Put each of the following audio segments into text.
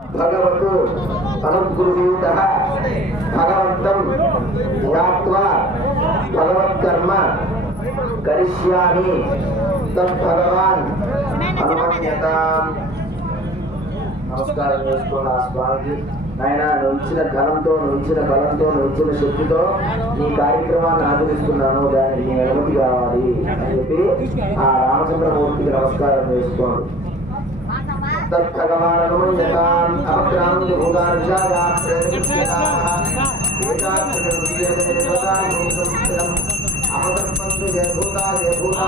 भगवतु अनुगृहीतः भगवन्तं ज्ञात्वा भगवत्कर्म करिष्यामि तद्भगवान् अनुमन्यताम्। నమస్కారం చేసుకున్న స్వామికి ఆయన నువ్విచ్చిన ఘనంతో నువ్విచ్చిన బలంతో నువ్విచ్చిన శక్తితో నీ కార్యక్రమాన్ని ఆచరిస్తున్నాను, దానికి నీ అనుమతి కావాలి అని చెప్పి ఆ రామచంద్రమూర్తికి నమస్కారం చేసుకోండి. తద్భగవాన్ అనుమన్యతాం అపక్రాంతి అపకల్పంతు జయభూతా జయభూతా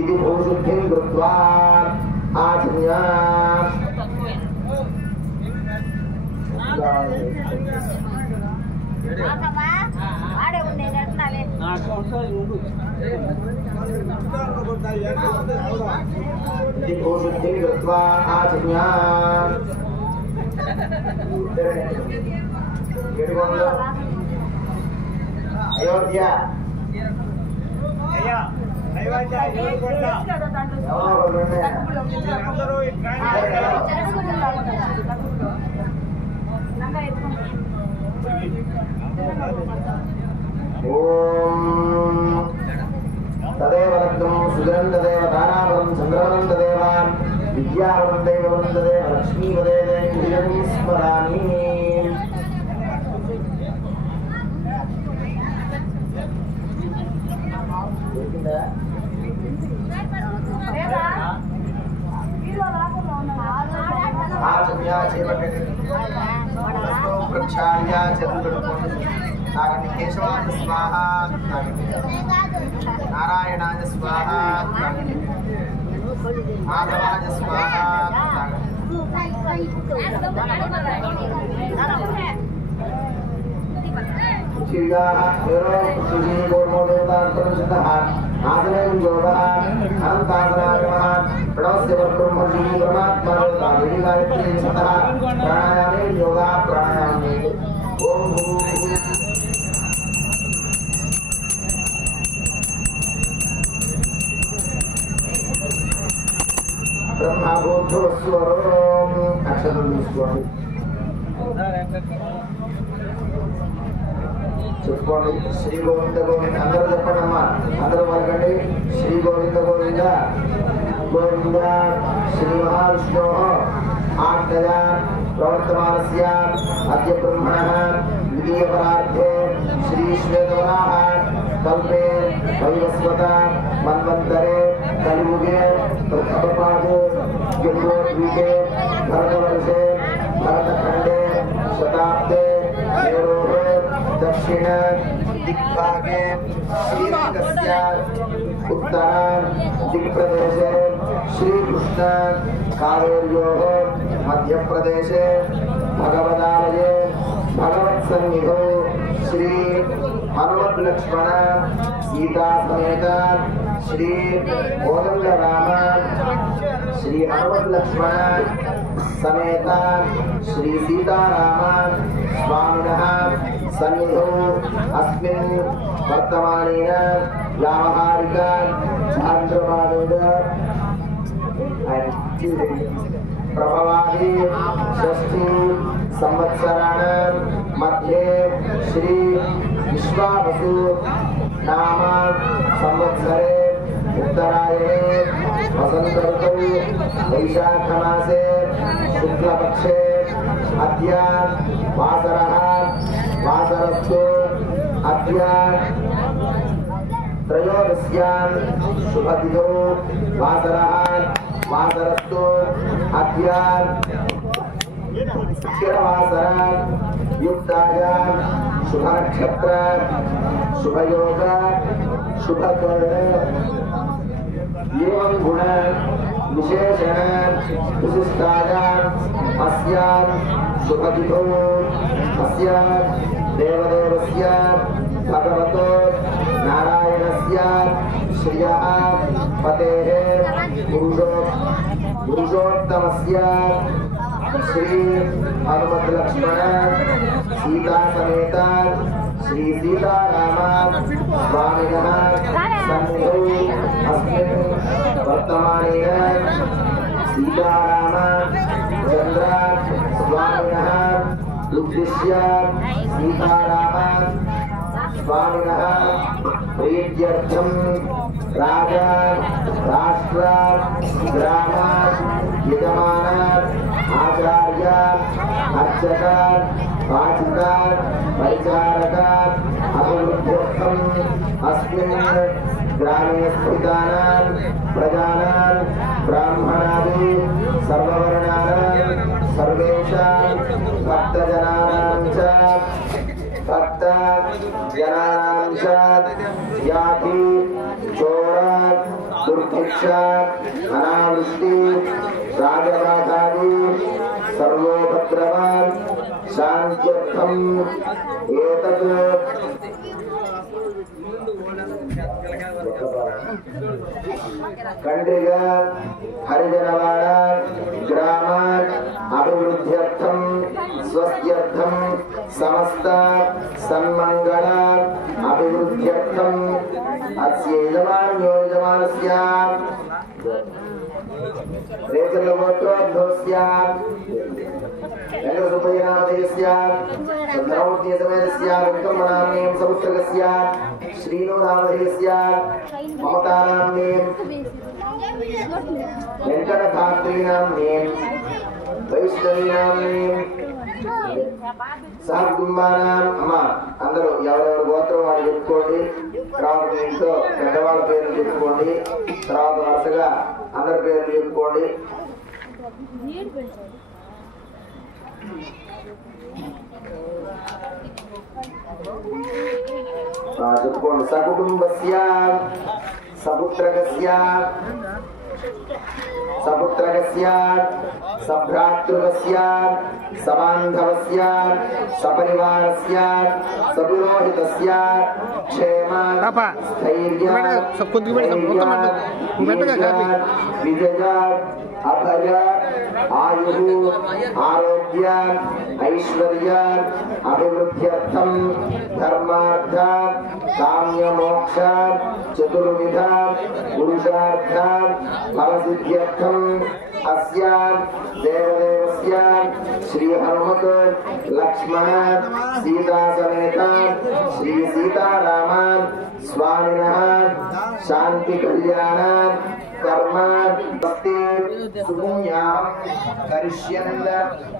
ఇది భూశుద్ధిం కృత్వా ఆచర్య అయోధ్య तदेव लग्नं सुजनं तदेव दानावरं चन्द्रवनं तदेव विद्यावनं देववनं तदेव लक्ष्मीवदेव स्मरामि। प्रक्षाल्या केशवाय स्वाहा नारायणाय स्वाहा माधवाय स्वाहा చెప్పుకోండి. శ్రీ గోవింద గోవింద అందరూ చెప్పండి అమ్మా, అందరూ పలకండి. శ్రీ గోవింద గోవింద గోవింద శ్రీ మహావిష్ణు ఆజ్ఞయ ప్రవర్తమానస్య అద్య బ్రహ్మణ ద్వితీయ పరార్థే శ్రీ శ్వేతవరాహ కల్పే వైవస్వత మన్వంతరే కలియుగే ప్రథమపాదే జంబోద్వీపే భరతవర్షే భరతఖండే శతాబ్దే మేరోహే दक्षिण दिग्भागे श्रीरंगस्य उत्तर दिग्प्रदेशे श्रीकृष्ण कावेर्योः मध्यप्रदेशे भगवदालये भगवत्सन्निधौ श्री हनुमद्लक्ष्मण सीता समेत श्री कोदंडराम श्री हनुमद्लक्ष्मण समेत श्री सीताराम स्वामिनः सन्निधौ अस्मिन् वर्तमानेन व्यावहारिक चान्द्रमानेन प्रभवादि षष्ठी संवत्सराणां मध्ये श्री विश्वावसु नाम संवत्सरे उत्तरायणे वसंत ऋतौ वैशाख मासे शुक्लपक्षे अद्य वासरः वासरस्तु अद्य त्रयोदश्यां शुभतिथौ वासरः वासरस्तु अद्य शिरवासरा युक्तायां शुभनक्षत्र शुभयोग शुभकर्ण एवं गुण विशेषण विशिष्टायाम् अस्यां शुभतिथौ अस्यां देवदेवस्य भगवतो नारायणस्य श्रियः पतेः पुरुषोत्तमस्य श्री हनुमत लक्ष्मण सीता समेत श्री सीताराम स्वामिनः सन्निधौ अस्मिन् वर्तमानेन सीताराम चंद्र स्वामिनः उद्दिश्य सीताराम स्वामिनः प्रीत्यर्थं राजा राष्ट्र ग्राम यजमान आचार्य अर्चक पाचक परिचारक अभिवृद्ध्यर्थम् अस्मिन् ग्रामे स्थितानां प्रजानां ब्राह्मणादि सर्ववर्णानां सर्वेषां भक्तजनानां च व्याधि चोर दुर्भिक्ष अनावृष्टि राजबाधादि सर्वोपद्रवान् शान्त्यर्थम् एतत् कंड्रिग हरिजनवाड़ ग्राम अभिवृद्ध्यर्थं स्वस्त्यर्थं समस्त सन्मंगल अभिवृद्ध्यर्थं अस्य यजमान्यो यजमानस्य रेचलगोत्रोद्भवस्य वेंकटसुब्बय्यनामधेयस्य चन्द्रमूर्तिसमेतस्य वेंकटरमणानाम्नीं समुद्रकस्य श्रीनुनामधेयस्य ममतानाम्नीं वेंकटधात्रीनाम्नीं वैष्णवीनाम्नीं సహకుటుంబానాం అమ్మ అందరూ ఎవరెవరు గోత్రం వాళ్ళు చెప్పుకోండి. తర్వాత మీ ఇంట్లో పెద్దవాళ్ళ పేర్లు చెప్పుకోండి. తర్వాత వరుసగా అందరి పేర్లు చెప్పుకోండి. చెప్పుకోండి. సకుటుంబస్య సపుత్రకస్య सपुत्रकस्य सभ्रातृकस्य समान्धवस्य सपरिवारस्य सपुरोहितस्य क्षेम स्थैर्य विजय अभय आयु आरोग्य ऐश्वर्य अभिवृद्ध्यर्थं धर्मार्थ काम्य मोक्ष चतुर्विध पुरुषार्थ फलसिद्ध्यर्थम् अस्य देवदेवस्य श्री हनुमत लक्ष्मण सीता समेत श्री सीताराम स्वामिनः शांति कल्याण कर्म भक्ति सुपुण्याहं करिष्यन्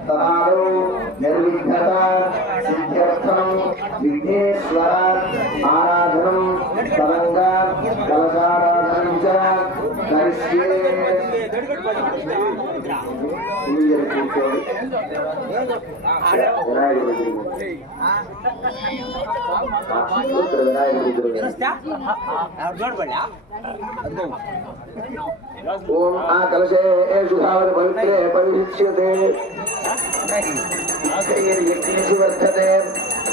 तदादौ निर्विघ्नता सिद्ध्यर्थं विघ्नेश्वर आराधनं तदंग कलशाराधनं च करिष्ये. ओम आकलशे शुभावर पवित्रे पविच्यते वर्धते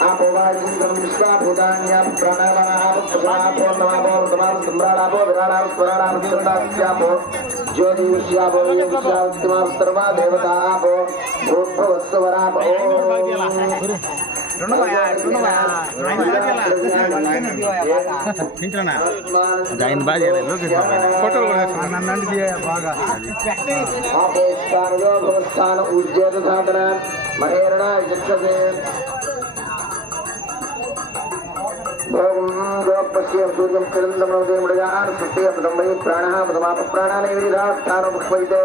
आपोवाचिंतम विश्वाभूतान्यां प्रणवनाः पुष्पापो नमापो नमां सम्राणापो विराणां स्वराणां चन्दास्यापो ज्योतिष्यापो विश्वात्मा सर्वा देवतापो भूतभवस्वरापो जाइन बाजे फोटो भवस्थान ऊर्जेत साधन महेरण ओम गोपश्य सूर्यं किरन्दमनोदेमुडयान् सृष्टियमृतमयि प्राणः मदमाप प्राणानैर्विधास्थानो पुष्पयिते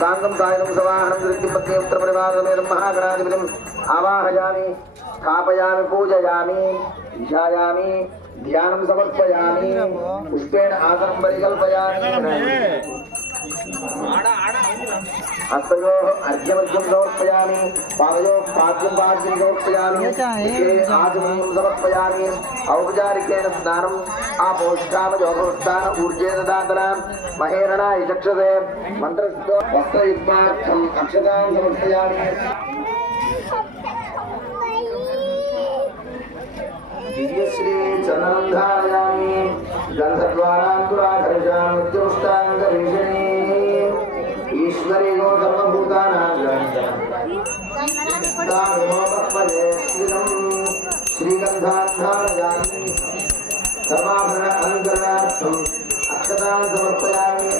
साङ्गं सायनं सवाहनं दृष्टिपत्नीं उत्तरपरिवारमेदं महागणाधिपतिम् आवाहयामि स्थापयामि पूजयामि ध्यायामि ध्यानं समर्पयामि पुष्पेण आसनं परिकल्पयामि हस्तयोः अर्घ्यमर्घ्यं समर्पयामि पादयोः पाद्यं समर्पयामि आचमनीयं समर्पयामि औपचारिकेन स्नानम् आपोष्ठामयोगोष्ठान ऊर्जे ददातना महेरणाय चक्षुषे मन्त्रस्य वस्त्रयुग्मार्थम् अक्षतां समर्पयामि दिव्यश्री चन्दनं धारयामि गन्धद्वारान्तुराधर्षामि नित्योष्टाङ्गभीषणे ईश्वरी गो सर्वभूतानां श्रीगन्धाधारयामि सर्वाभरण अनुकरणार्थम् अक्षतां समर्पयामि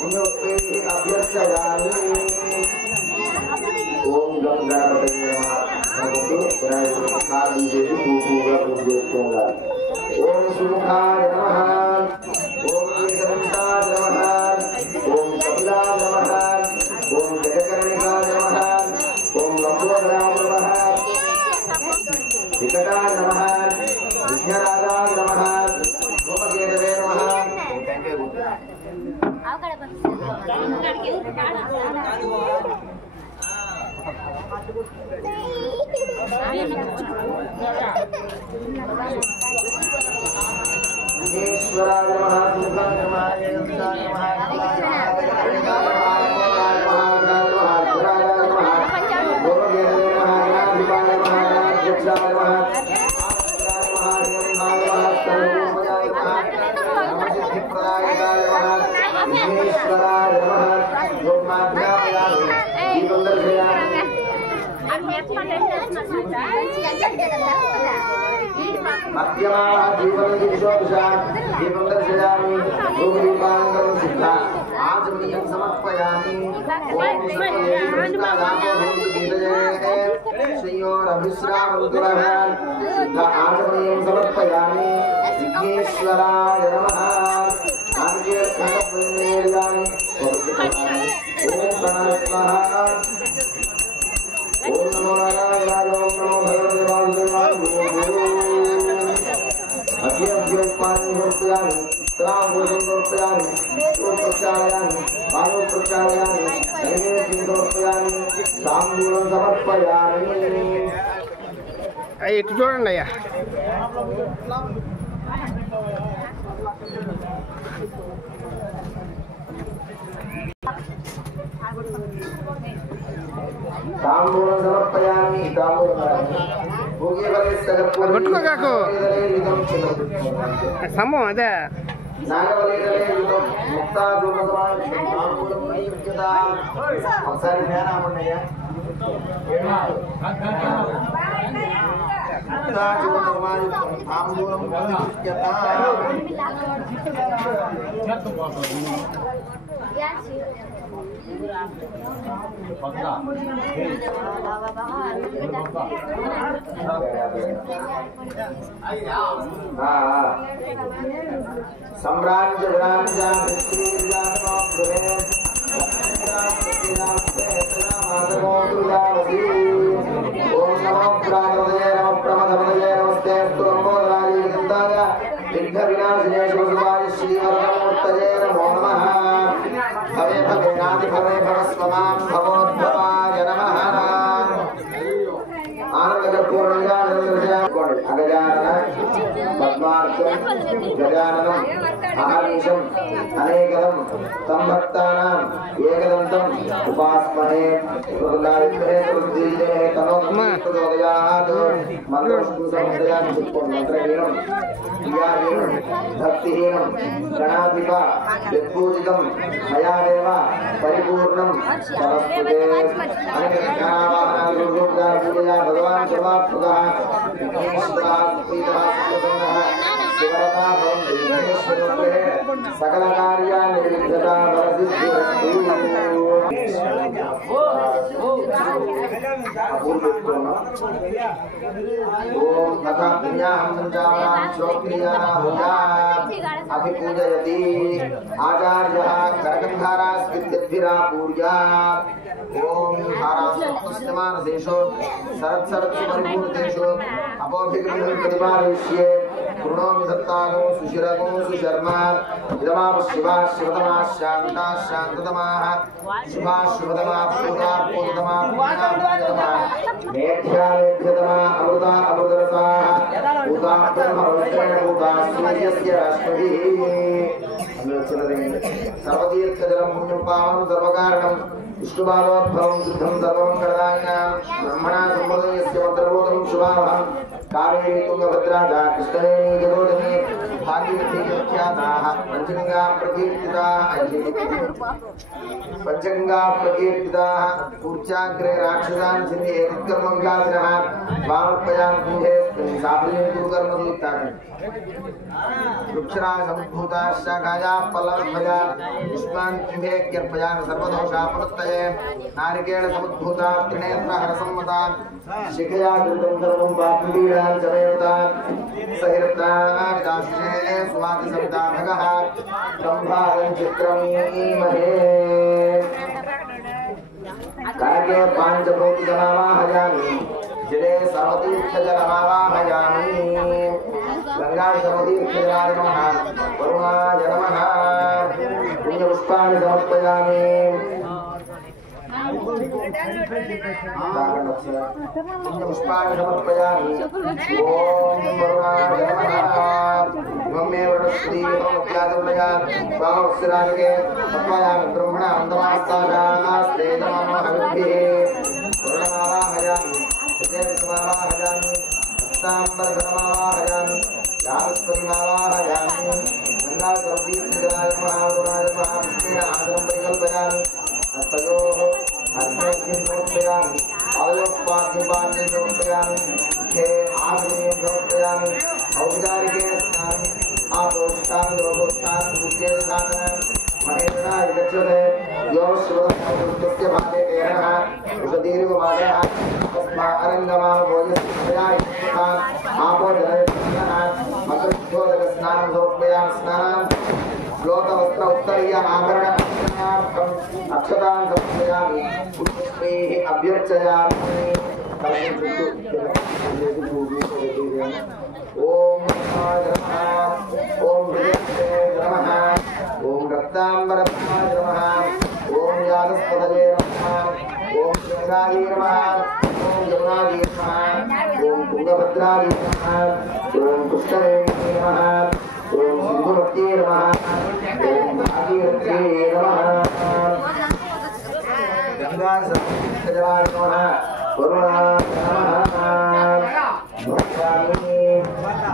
पुण्योक्तैः अभ्यर्चयामि ओम गं गणपतये नमः ओम सुमुखाय नमः ओम एकदन्ताय नमः ओम कपिलाय नमः ओम जगकर्णिकाय नमः ओम लंबोदराय नमः विकटाय नमः विघ्नराजाय नमः धूमकेतवे नमः ईश्वराय नमः सुखाय नमः जगन्नाथाय मध्यमाः जीवन दिशोषा दीपं दर्शयामि धूमदीपाङ्गं सिद्धा आचमनीयं समर्पयामि ओम कृष्णादामो भवन्तु गीतये श्रीयोरभिश्रामन्तुरः सिद्धा आचमनीयं समर्पयामि विघ्नेश्वराय नमः नामकीर्तनप्रणेयामि ओम प्रणस्मः ओम नमो नारायणाय ओम नमो भगवते वासुदेवाय अभ्यपानि समर्पयामि त्रावोदं समर्पयामि प्रक्षालयामि पादौ प्रक्षालयामि नैवेद्यं समर्पयामि ताम्बूलं समर्पयामि ఇటు చూడండి అయ్యా ताम्बूलं समर्पयामि కొట్టుకోగాకు స్తంభం అదే ఒకసారి सम्राज्य ओम नमो प्राणपतये नमः प्रमथपतये नमस्ते स्तोमोदराय विगन्धाय विघ्न विनाशिने शिवसुताय श्रीवरदमूर्तये नमो नमः भवे भवेनादि भवे भवस्वमां भवोद्भवाय नमः अगजानन पद्मार्कं गजाननं महानीशं अनेकदं तं भक्तानां एकदन्तं उपास्महे प्रदायित्वे प्रदीये तनोत्मोदयात् मंत्रस्तु समुदयात् मंत्रहीनं क्रियाहीनं भक्तिहीनं गणाधिपा यत्पूजितं मया देव परिपूर्णं समस्तुते अनेकज्ञानावाहनं गुरुरूपा पूजया भगवान् सर्वात्मकः सकल कार्याणि निर्विघ्नता అపూర్వ పెట్టుకున్నాం. ఓం తథా పుణ్యాహం సంచావనాం శ్రోత్రియాహుయా అభిపూజయతి ఆచార్యః కరకంధారాస్విద్యద్భిరాపూర్యా. ఓం ధారాస్వస్తమానసేషు శరత్సరత్సు పరిపూర్ణేషు అపోభిగృహం ప్రతిపాదయిష్యే. కృణోమి దత్తాగో సుశిరగో సుశర్మా ఇదమాప శివా శివతమా శాంతా శాంతతమాః శుభా శుభతమా పూజా పూజతమా పూజా మేధ్యా మేధ్యతమా అమృత అమృతరసాః పూజా బ్రహ్మవస్త్రేణ పూజా సూర్యస్య రశ్మిభిః. సర్వతీర్థజలం పుణ్యం పావనం సర్వకారణం విష్ణుపాదోద్భవం సిద్ధం సర్వమంగళదాయినాం బ్రహ్మణా సంప్రదయస్య మంత్రబోధం శుభావహం. కావేరీ తుంగభద్రా కృష్ణవేణీ జగోదమి భాగీరథీ ప్రఖ్యాతాః పంచగంగా ప్రకీర్తితాః. కూర్చాగ్రే రాక్షసాన్ చింది ఏతత్కర్మ వికాసినః వామర్పయాం కుంభే సాఫల్యం కురుకర్మ సంయుక్తాః. వృక్షరా సముద్భూతాశ్చ గాయాః పల్లవధ్వజా పుష్పాన్ కుంభేక్యర్పయామి సర్వదోషాపనుత్తయే. నారికేళ సముద్భూతా త్రినేత్ర హరసమ్మతా శిఖయా దుర్గం సర్వం పాపీడాన్ సమేతాన్ సహిరత్నాదాశుషే సువాతి సవితాభగః సంభాగం చిత్రమీమహే. కాకే పాంచభూతికమావాహయామి జలే సర్వతీర్థజలమావాహయామి. గంగా సర్వతీర్థజలాయ నమః వరుణాయ నమః. పుణ్యపుష్పాన్ని సమర్పయామి. పుష్పాన్ని సమర్పయామి. ఓం వరుణాయ నమః. మమ్మే వరుణశ్రీమోక్యాదమునయాన్ వామవత్సరానికే తత్వయామి బ్రహ్మణ అంతమాస్తాస్తే నమః. వరుణమావాహయామి సత్యమావాహయామి హస్తాంబరధనమావాహయామి యావస్పతిమావాహయామి. గంగా సర్వతీర్థజలాయ నమః వరుణాయ నమః. పుష్పేణ ఆసనం పరికల్పయామి. హస్తయోః అర్ఘ్యం సమర్పయామి. పాదయోఃపాద్యపాద్యం సమర్పయామి. ముఖే ఆగ్నేయం సమర్పయామి. ఔపచారికే స్నానం ఆపోష్టాన్ లోకోష్టాన్ పూజ్యేతాన్ మహేంద్రాయ గచ్చతే. యో శివస్య భాగే కేరః ఉషదీర్ఘ భాగః తస్మా అరంగమా భోజస్యాయ ఆపో జలయః మకరజ్యోతక స్నానం సమర్పయామి. స్నానం లోకవస్త్ర ఉత్తరీయ ఆభరణ అక్షతాన్ సమర్పయామి. పుష్పైః అభ్యర్చయామి. ఓం నమః ఓం హృదయే నమః ఓం రక్తాంబరాయ నమః ఓం యాగస్పదయే నమః ఓం గంగాయే నమః ఓం యమునాయే నమః ఓం తుంగభద్రాయే నమః ఓం కృష్ణవేణీ నమః ఓం సింధుమత్యే నమః ఓం భాగీరథ్యే నమః. గంగా సర్వతీర్థజలాయ నమః వరుణాయ నమః.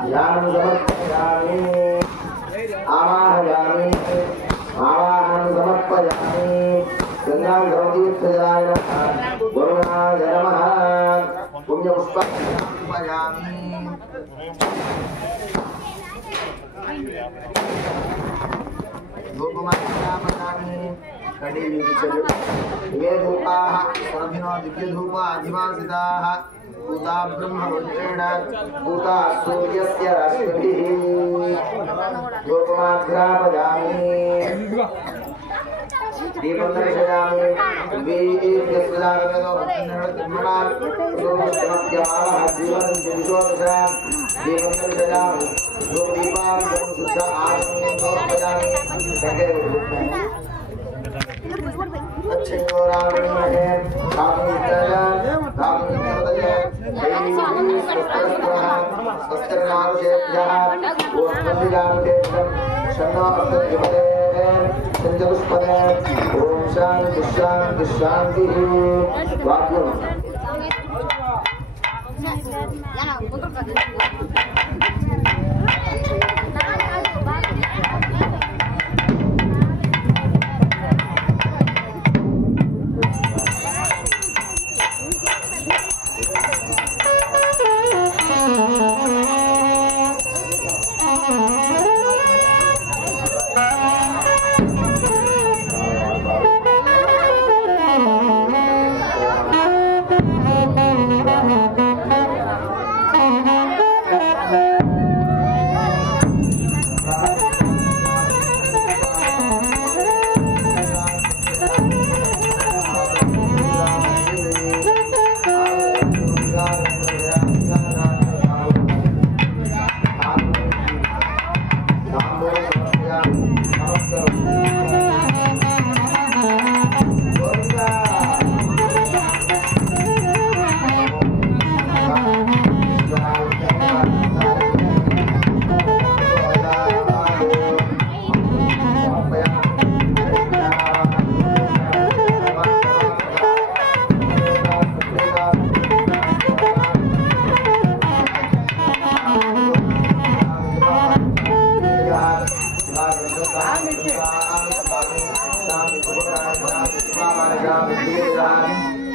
ధ్యానం సమర్పయామి. ఆవాహయామి. ఆవాహనం సమర్పయామి. గంగా సర్వతీర్థజలాయ నమః వరుణాయ నమః. పుణ్యపుష్పాన్ని సమర్పయామి. ధూపమాపయామి. ఇవే ధూపాః సురభినో దివ్యధూపాధివాసితాః భూతా బ్రహ్మరుద్రేణ భూతా సూర్యస్య రశ్మిభిః. ధూపమాఘ్రాపయామి. దీపం దర్శయామి. దీపం దర్శయామి. ధూపదీపాంతం శుద్ధ ఆనందం సమర్పయామి. अच्छोरामणिमहे धातुविद्यायां धातुविद्यादये दैवी स्वस्त्रः स्वस्त्रनामशेभ्यः ओस्मन्दिरामशेभ्यं शन्नो अस्तद्विपदे सञ्जपुष्पदे ओम शान्ति शान्ति शान्तिः. वाक्यम्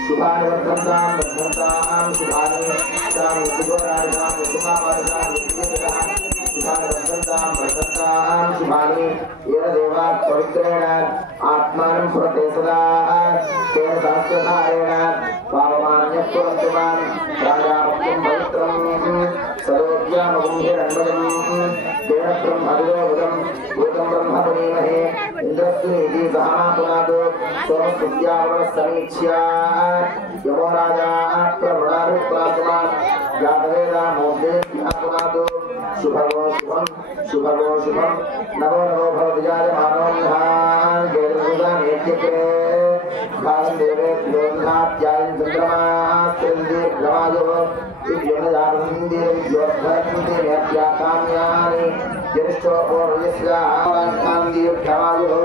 शुभानि वर्तन्तां वर्तन्तां शुभानि शुभानि शुभानि येन देवात् पवित्रेण आत्मानं स्मरते सदा तेन सहस्रधारेण पावमान्यः कुर्वन्तु मां राजाभक्तं पवित्रं सरोज्यामगुं हिरण्मयं तेन ब्रह्मविदोदं भूतं ब्रह्म पुनीमहे इन्द्रस्तुनीति सहमा पुनादो सोमस्तुत्यावरणसमीक्ष्या यमो राजा प्रवृणारुप्रातुमान् यादवेदा मोदेभ्यः पुनादो शुभगो शुभं शुभगो शुभं नमो नमो भवति जायमानोऽन्धान् देवदूतानेत्यग्रे भागं देवेभ्यो दधात्यायं चन्द्रमास्त्रिन्दीर्घमायो विद्योनजातन्दीर्विद्योद्धरन्ति नेत्याकाम्यानि जनिष्ठो पूर्वयस्यां दीर्घमायो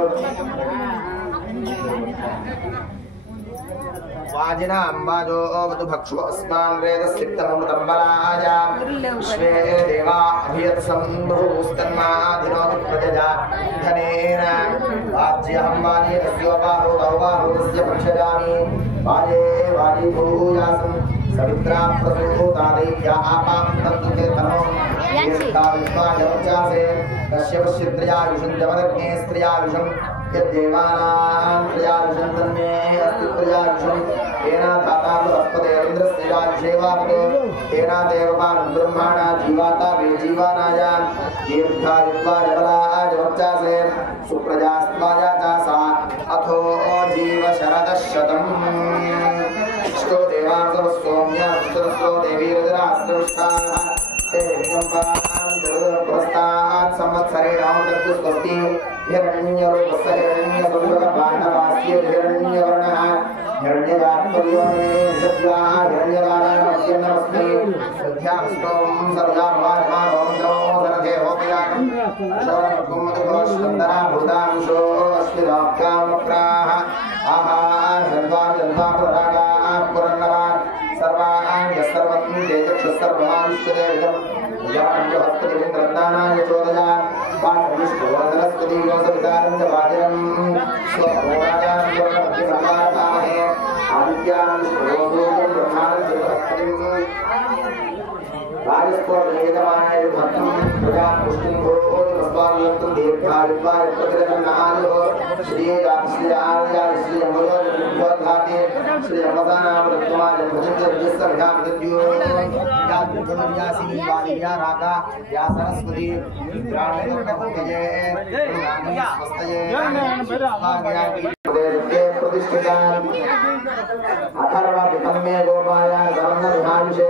वाजिना अंबाजो वधु भक्षु अस्मान् वेदस्थितमृतंबराजा विश्वे देवा अभियत्संभूस्तन्माधिनो प्रजजा धनेन राज्यहंवानि तस्योपाहो दौवाहोस्य भक्षजामि वाजे वाजी भूयासं सवित्रा प्रसूतादैभ्या आपां तन्तुते तनो यस्ताविद्वाजमुचासे कश्यपश्चिद्रयायुषं जमदग्ने स्त्रियायुषं यद्देवानां प्रियायुषं तन्मे अस्ति प्रियायुषं तेन धाता बृहस्पतिरिन्द्रस्त्रियायुषेवापदो तेन देवपान् ब्रह्माणा जीवाता वेजीवानाय दीर्घायुत्वाजबलाजवर्चासे सुप्रजास्त्वाया चासा अथो जीवशरदशतम् इष्टो देवांसव सौम्यास्तुस्तो देवी रुद्रास्त्रविष्टाः ते विकम्पान् पुरस्तात् संवत्सरेण स्वस्ति हिरण्यरूपस्य हिरण्यसुन्दरपाण्डवास्य हिरण्यवर्णः हिरण्यजात्पर्योने सत्या हिरण्यदानमस्मै सध्यास्तों सर्वजाभवान्माभवन्तौ सरथे होपयाम् शोणकुमुदुकोष्वन्दरा भूतांशो अश्विदाभ्यामप्राः आहार सर्वान् जन्ताप्ररागाः पुरन्नवान् सर्वान् यस्सर्वं तेजक्षुस्सर्वमानुष्यदेविदम् हस्पतिन्द्रन्दानाय चोदया पाठविष्णुवर्धनस्पति योसवितारं च वाजिनं स्वभोराजान् स्वर्णमध्यसंवारकामहे आदित्यान् विष्णुरोधोजं ब्रह्माणं हस्पतिं राजस्पोर्णयजमानाय भक्तं प्रजान् पुष्टिं भोजनस्वामियन्तं दीर्घायुत्वाय प्रतिरन्नायो श्रीजातिश्रीयार्याय श्रीयमयोर्धाते श्रीयमदानां रत्तमाय भजन्ते विजस्सविधां दद्यो या दुर्गमयासी वालिया रागा या सरस्वती प्राणेन्द्रभूतये स्वस्तये भाग्याकी प्रतिष्ठितान् अथर्वपितं मे गोपाय सर्वविहांशे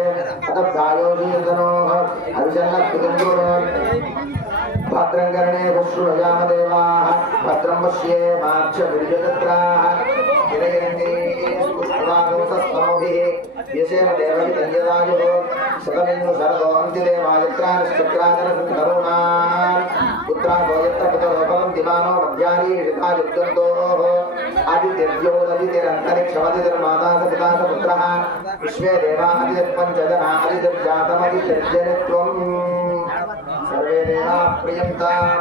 अतप्रायोजीतनोः हरिजन्नत्कुतुम्बोः भद्रं कर्णे पश्रुयाम देवाः भद्रं पश्ये माक्षभिर्यजत्राः गिरयन्ते पुष्पवागोसस्तनोभिः यशेम देवहितञ्जदायुः शतमिन्दु शरदो अन्तिदेवायत्रानिश्चक्राजनसन्तरूणान् पुत्रादो यत्र पितरोपलं दिवानो मध्यानि ऋतायुक्तन्तोः आदित्यर्योददितिरन्तरिक्षमदितिर्माता स पिता स पुत्रः विश्वे देवा अदितिर्पञ्चजना अदितिर्जातमदितिर्जनित्वम् सर्वे देवा प्रियन्ताम्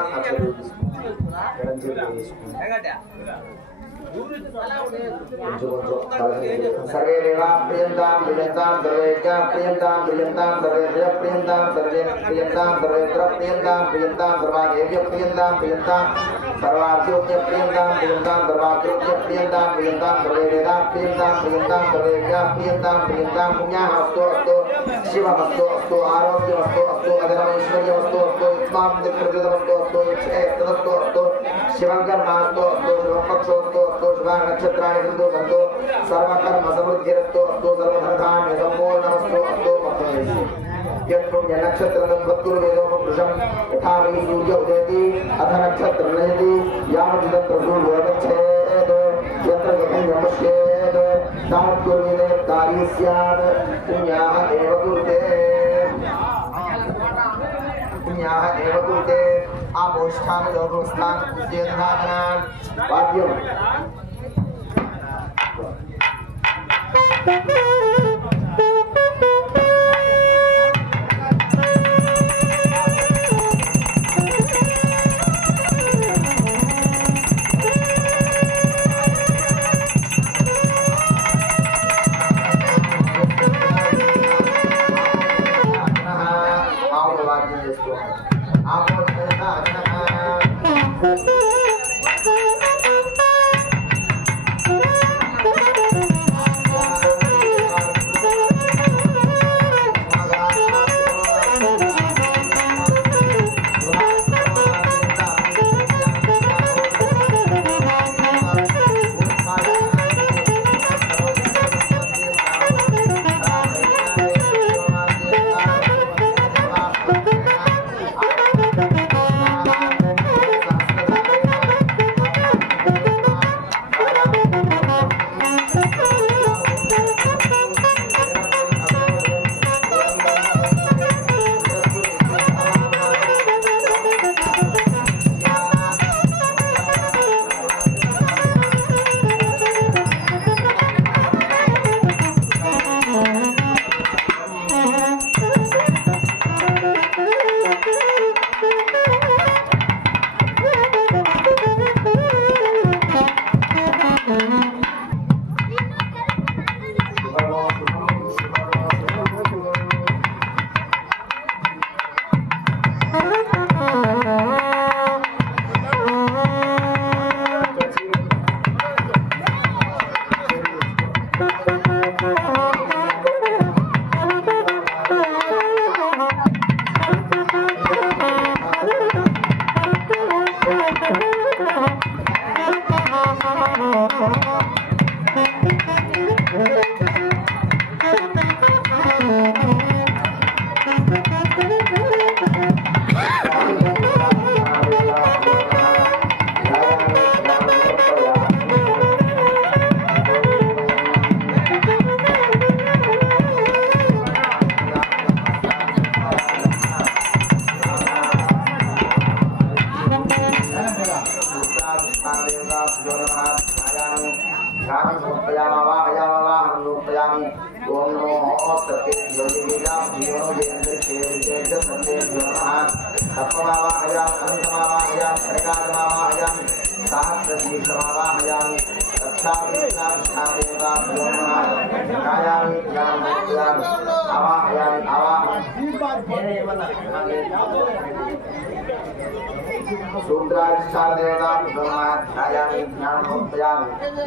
सर्वे देवा प्रियन्तां प्रियन्तां सर्वेभ्यः प्रियन्तां प्रियन्तां सर्वेभ्यः प्रियन्तां सर्वेभ्यः प्रियन्तां सर्वेभ्यः प्रियन्तां प्रियन्तां सर्वादेभ्यः प्रियन्तां प्रियन्तां सर्वाभ्योऽप्य प्रियन्तां प्रियन्तां सर्वाभ्योऽप्य प्रियन्तां प्रियन्तां सर्वे वेदाः प्रियन्तां प्रियन्तां सर्वेभ्यः प्रियन्तां प्रियन्तां पुण्यः अस्तु अस्तु शिवमस्तु अस्तु आरोग्यमस्तु अस्तु अधर्मैश्वर्यमस्तु अस्तु युष्मां दिक्प्रतिदमस्तु अस्तु यक्षेस्तदस्तु अस्तु शिवं कर्मास्तु अस्तु शिवं पक्षोस्तु अस्तु शिवाः नक्षत्राणि सन्तु सन्तु सर्वकर्म समृद्धिरस्तु अस्तु सर्वधनधान्यसम्पूर्णमस्तु अस्तु यत्पुण्यनक्षत्रतद्वत्कुरुवेदोपपुरुषं यथा वै सूर्य उदेति अथ नक्षत्रं नयति यावत् तत्र सूर्यो गच्छेत् यत्र गतं नमस्येत् तावत् कुर्वीते कार्ये स्यात् पुण्याः एव कुरुते पुण्याः एव कुरुते आपोष्ठान योगस्थान पूज्येतनान् वाद्यम्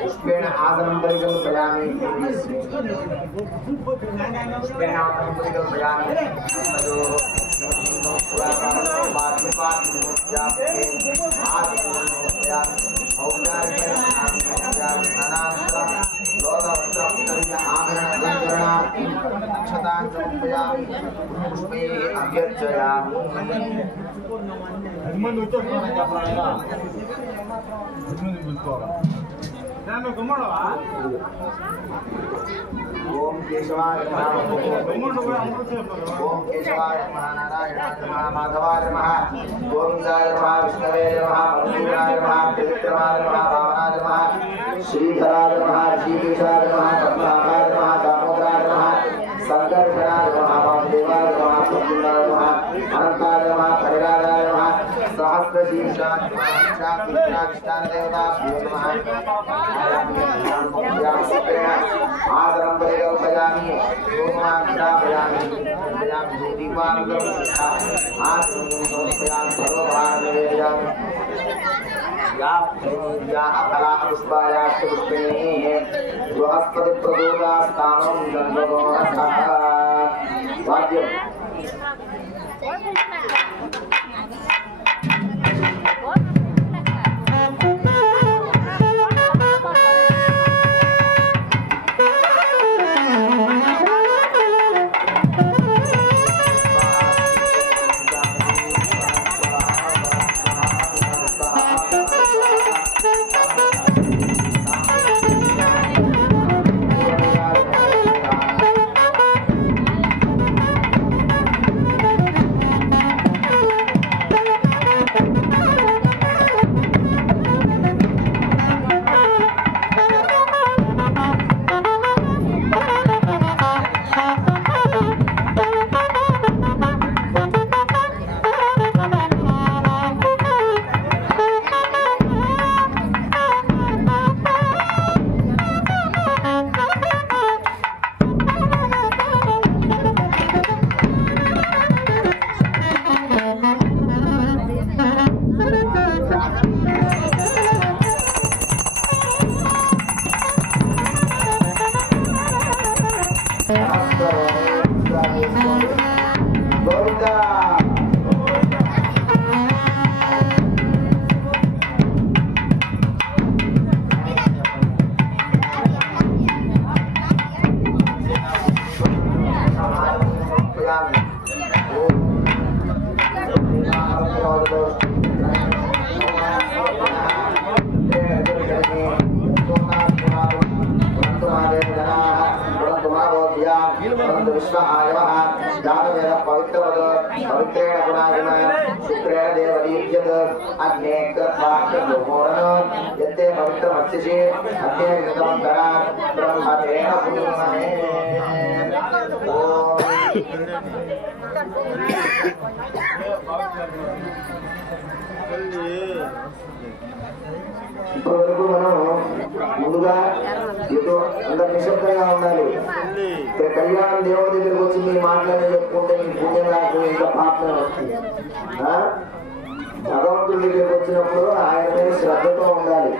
पुष्पेण आसनं परिकल्पयामि ओम केशवाय नमः ओम केशवाय नमः नारायणाय नमः माधवाय नमः गोविंदाय नमः विष्णवे नमः मधुराय नमः त्रिविक्रमाय नमः वामनाय नमः श्रीधराय नमः ऋषिकेशाय नमः पद्माय नमः दामोदराय नमः संकर्षणाय नमः वासुदेवाय नमः प्रद्युम्नाय नमः अनंताय नमः परिवाराय नमः सहस्रशीर्षाय नमः देवताभ्यो नमः आदरं परिकल्पयामि गोमाग्रापयामि दीपांगं आसनं समर्पयामि सर्वभारनिवेदयामि या कलापुष्पायाश्च पुष्पिणीः बृहस्पतिप्रदोषास्तानं गन्धर्वोऽनसः वाद्यम् यत्ते पवित्रमस्तिषे अद्य कृतं धरात् ब्रह्मतेन पुण्यमहे ఇప్పటివరకు మనం ముందుగా ఏదో అందరు నిశ్శబ్దంగా ఉండాలి. ఇక్కడ కళ్యాణం దేవుడి దగ్గరకు వచ్చి మీ మాటలనే చెప్పుకుంటే మీ పుణ్యం నాకు ఇంకా పాపం వస్తుంది. భగవంతుడి దగ్గరికి వచ్చినప్పుడు ఆయన మీద శ్రద్ధతో ఉండాలి.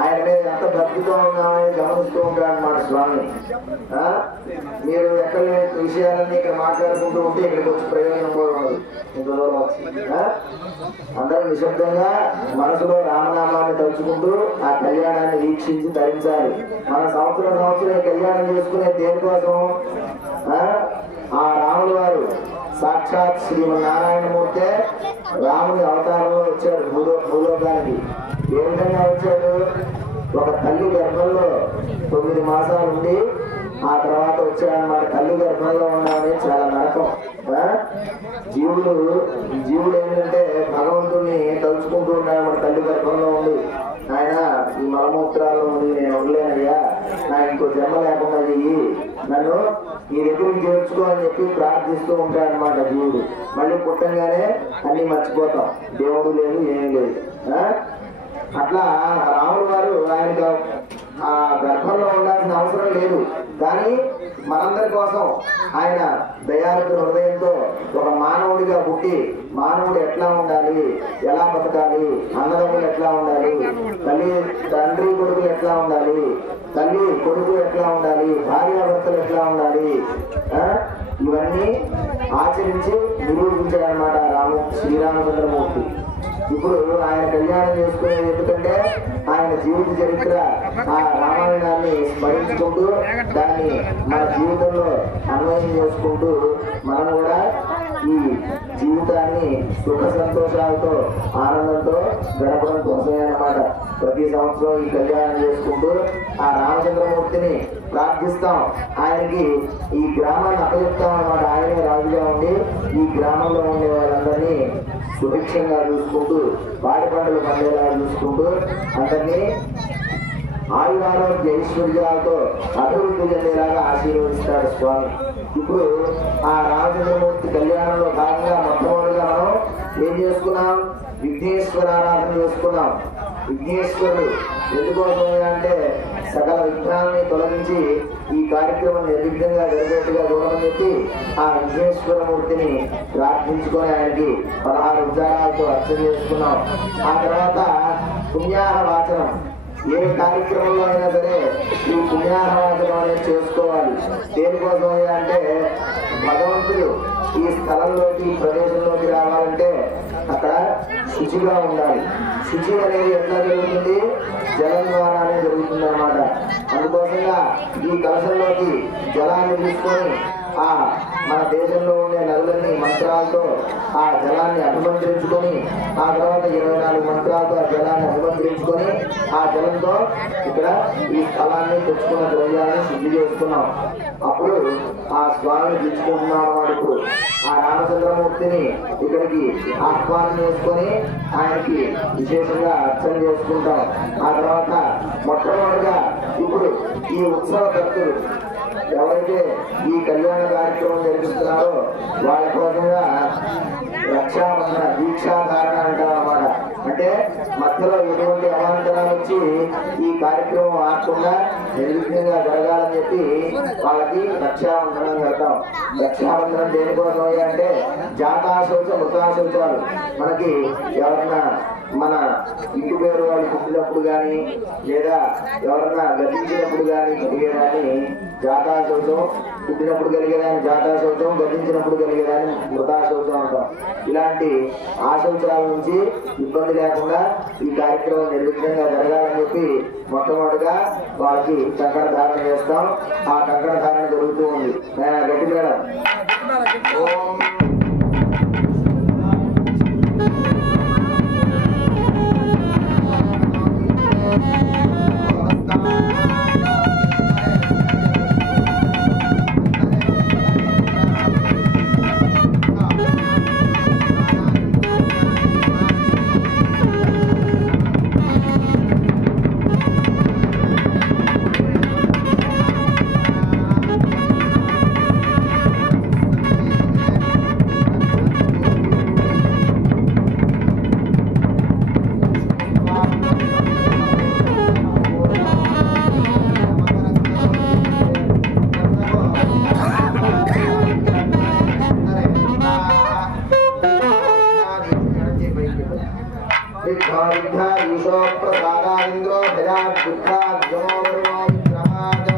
ఆయన మీద ఎంత భక్తితో ఉన్నామని గమనిస్తూ ఉంటాడు అన్నమాట స్వామి. మీరు ఎక్కడ విషయాలన్నీ ఇక్కడ మాట్లాడుకుంటూ ఉంటే ఇక్కడికి వచ్చి ప్రయోజనం కూడా ఉండదు. ఇంత దూరం వచ్చి అందరూ నిశ్శబ్దంగా మనసులో రామనామాన్ని తలుచుకుంటూ ఆ కళ్యాణాన్ని వీక్షించి ధరించాలి. మన సంవత్సరం కళ్యాణం చేసుకునే దేనికోసం? ఆ రాములు వారు సాక్షాత్ శ్రీమన్నారాయణమూర్తే రాముని అవతారంలో వచ్చాడు భూలోకానికి. ఏ విధంగా వచ్చాడు? ఒక తల్లి గర్భంలో 9 మాసాలు ఉండి ఆ తర్వాత వచ్చాడన్నమాట. తల్లి గర్భంలో ఉన్నామని చాలా నరకం. జీవుడు ఏంటంటే భగవంతుడిని తలుచుకుంటూ ఉన్నాడు మన తల్లి గర్భంలో ఉండి. ఆయన ఈ మలమూత్రాల్లో ఉండి నేను ఉండలేనయ్యా, నా ఇంకో జన్మ లేకుండా చెయ్యి, నన్ను నీ దగ్గరికి చేర్చుకో అని చెప్పి ప్రార్థిస్తూ ఉంటాడు అనమాట జీవుడు. మళ్ళీ పుట్టంగానే అన్ని మర్చిపోతాం, దేవుడు లేదు ఏమీ లేదు. అట్లా రాముడు వారు ఆయనకు ఆ గర్భంలో ఉండాల్సిన అవసరం లేదు. కానీ మనందరి కోసం ఆయన దయాళుడు హృదయంతో ఒక మానవుడిగా పుట్టి మానవుడు ఎట్లా ఉండాలి, ఎలా బతకాలి, అన్నదమ్ములు ఎట్లా ఉండాలి, తండ్రి కొడుకులు ఎట్లా ఉండాలి, తల్లి కొడుకు ఎట్లా ఉండాలి, భార్యాభర్తలు ఎట్లా ఉండాలి, ఇవన్నీ ఆచరించి నిరూపించాడనమాట శ్రీరామచంద్రమూర్తి. ఇప్పుడు ఆయన కళ్యాణం చేసుకునేది ఎందుకంటే ఆయన జీవిత చరిత్ర ఆ రామాయణాన్ని స్మరించుకుంటూ దాన్ని మన జీవితంలో అన్వయం చేసుకుంటూ మనం కూడా ఈ జీవితాన్ని సుఖ సంతోషాలతో ఆనందంతో గడపడం కోసమే అన్నమాట. ప్రతి సంవత్సరం ఈ కళ్యాణం చేసుకుంటూ ఆ రామచంద్రమూర్తిని ప్రార్థిస్తాం. ఆయనకి ఈ గ్రామాన్ని అప్పచెప్తాం అన్నమాట. ఆయనే రాజుగా ఉండి ఈ గ్రామంలో ఉండే వాళ్ళందరినీ సుభిక్షంగా చూసుకుంటూ పాడి పంటలు పండేలా చూసుకుంటూ అందరినీ ఆయురారోగ్య ఐశ్వర్యాలతో అభివృద్ధి చెందేలాగా ఆశీర్వదిస్తాడు స్వామి. ఇప్పుడు ఆ రామచంద్రమూర్తి కళ్యాణంలో భాగంగా మొట్టమొదటిగా మనం ఏం చేసుకున్నాం? విఘ్నేశ్వర ఆరాధన చేసుకున్నాం. విఘ్నేశ్వరుడు ఎందుకోసం అంటే సకల విఘ్నాలని తొలగించి ఈ కార్యక్రమం నిర్విఘ్నంగా జరిగేట్టుగా చూడమని చెప్పి ఆ విఘ్నేశ్వరమూర్తిని ప్రార్థించుకొని ఆయనకి 16 ఉద్యానాలతో అర్చన చేసుకున్నాం. ఆ తర్వాత పుణ్యాహ వాచనం. ఏ కార్యక్రమంలో అయినా సరే ఈ పుణ్యాహవాచనం అనేది చేసుకోవాలి. దేనికోసం అంటే భగవంతుడు ఈ స్థలంలోకి ఈ ప్రదేశంలోకి రావాలంటే అక్కడ శుచిగా ఉండాలి. శుచి అనేది ఎట్లా జరుగుతుంది? జలం ద్వారానే జరుగుతుంది అన్నమాట. అందుకోసంగా ఈ కలశంలోకి జలాన్ని తీసుకొని మన దేశంలో ఉండే నదులన్నీ మంత్రాలతో ఆ జలాన్ని అభిమంత్రించుకొని ఆ తర్వాత 24 మంత్రాలతో ఆ జలాన్ని అభిమంత్రించుకొని ఆ జలంతో ఇక్కడ ఈ స్థలాన్ని తెచ్చుకున్న ద్రవ్యాన్ని శుద్ధి చేసుకున్నాం. అప్పుడు ఆ స్వామిని తెచ్చుకుంటున్నాం అన్నమాట. ఇప్పుడు ఆ రామచంద్రమూర్తిని ఇక్కడికి ఆహ్వానం చేసుకొని ఆయనకి విశేషంగా అర్చన చేసుకుంటాం. ఆ తర్వాత మొట్టమొదటిగా ఇప్పుడు ఈ ఉత్సవ కర్తలు ఎవరైతే ఈ కళ్యాణ కార్యక్రమం జరిపిస్తున్నారో వాళ్ళ కోసంగా రక్షాబంధన దీక్షాధారణ అంటారు అన్నమాట. అంటే మధ్యలో ఎటువంటి అవాంతరాలు వచ్చి ఈ కార్యక్రమం ఆడకుండా నిర్విఘ్నంగా జరగాలని చెప్పి వాళ్ళకి రక్షాబంధనం కడతాం. రక్షాబంధనం దేనికోసం అంటే జాతాశౌచ మృతాశౌచాలు. మనకి ఎవరన్నా మన ఇంటి పేరు వాళ్ళు పుట్టినప్పుడు కానీ లేదా ఎవరన్నా గతించినప్పుడు కానీ కలిగేదాన్ని జాతాశౌచం, పుట్టినప్పుడు కలిగేదాన్ని జాతాశౌచం, గతించినప్పుడు కలిగేదాన్ని మృతాశౌచం అంటాం. ఇలాంటి ఆశౌచాల నుంచి ఇబ్బంది లేకుండా ఈ కార్యక్రమం నిర్విఘ్నంగా జరగాలని చెప్పి మొట్టమొదటిగా వాళ్ళకి కంకణ ధారణ చేస్తాం. ఆ కంకణ ధారణ జరుగుతూ ఉంది. గట్టి మేడం ఓం ఈశో ప్రసాదాంద్రో భయాత్ దుఃఖాద్యమోవర్ణో విగ్రహాత్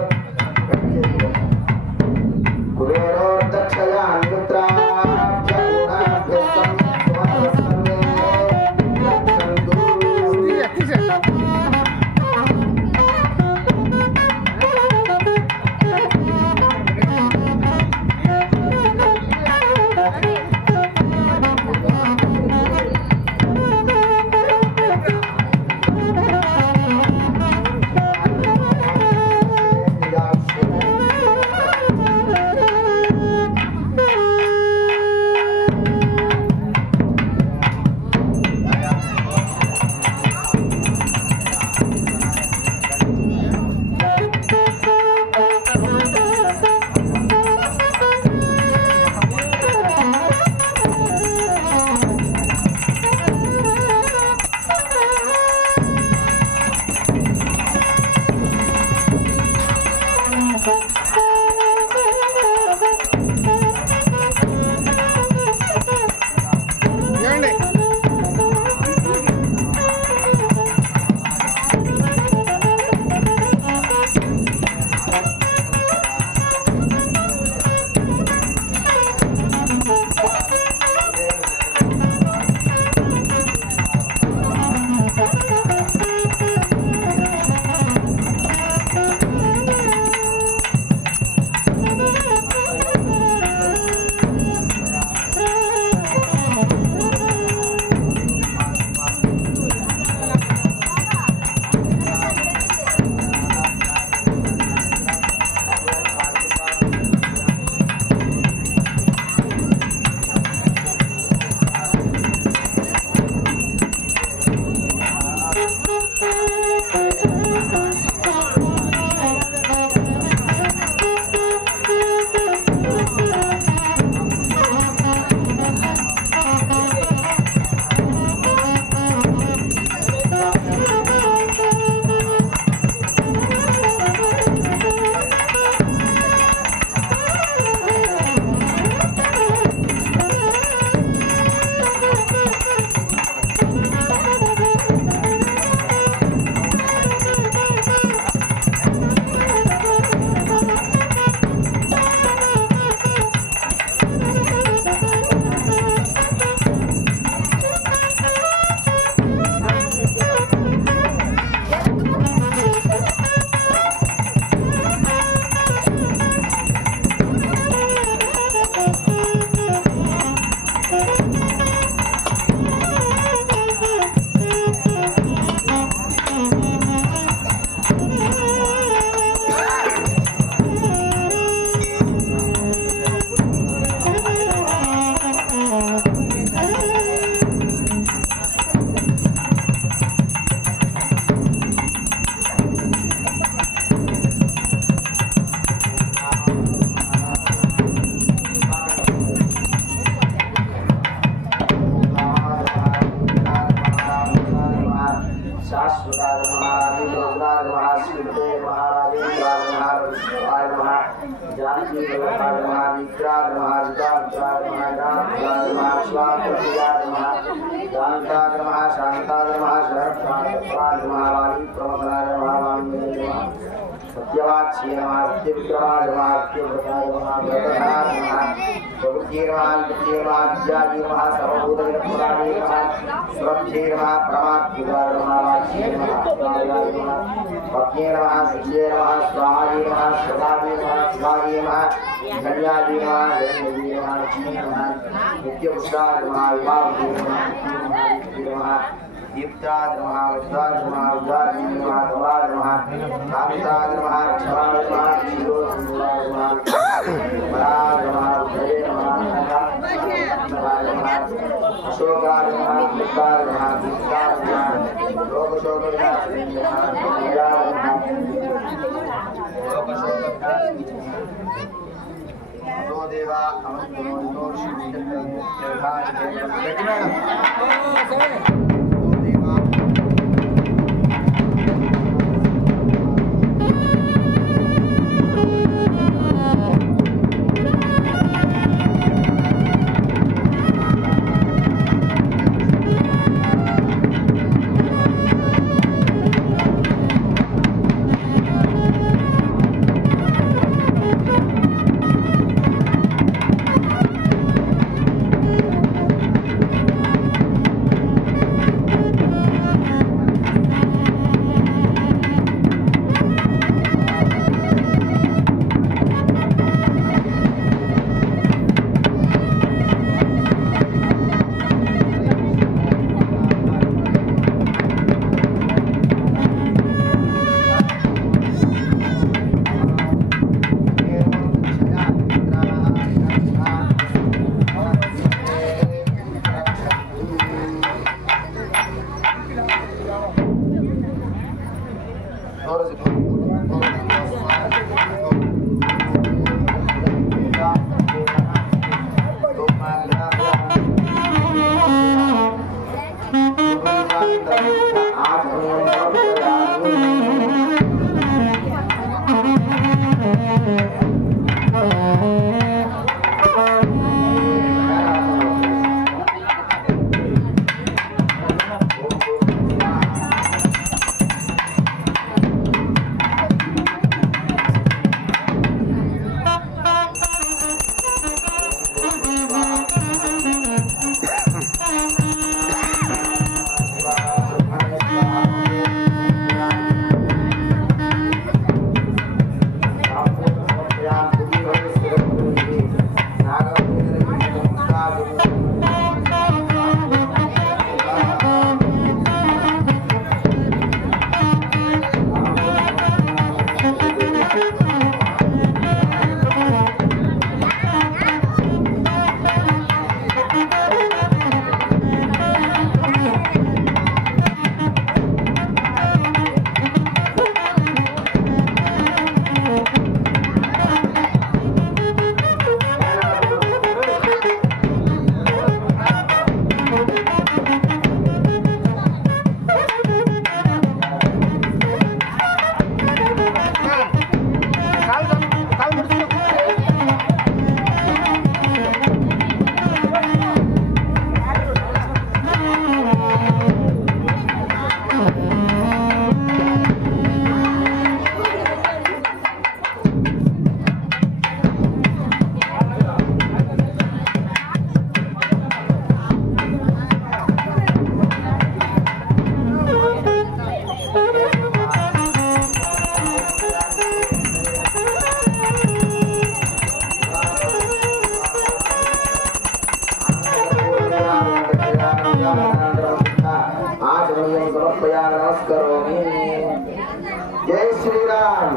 जय श्री राम,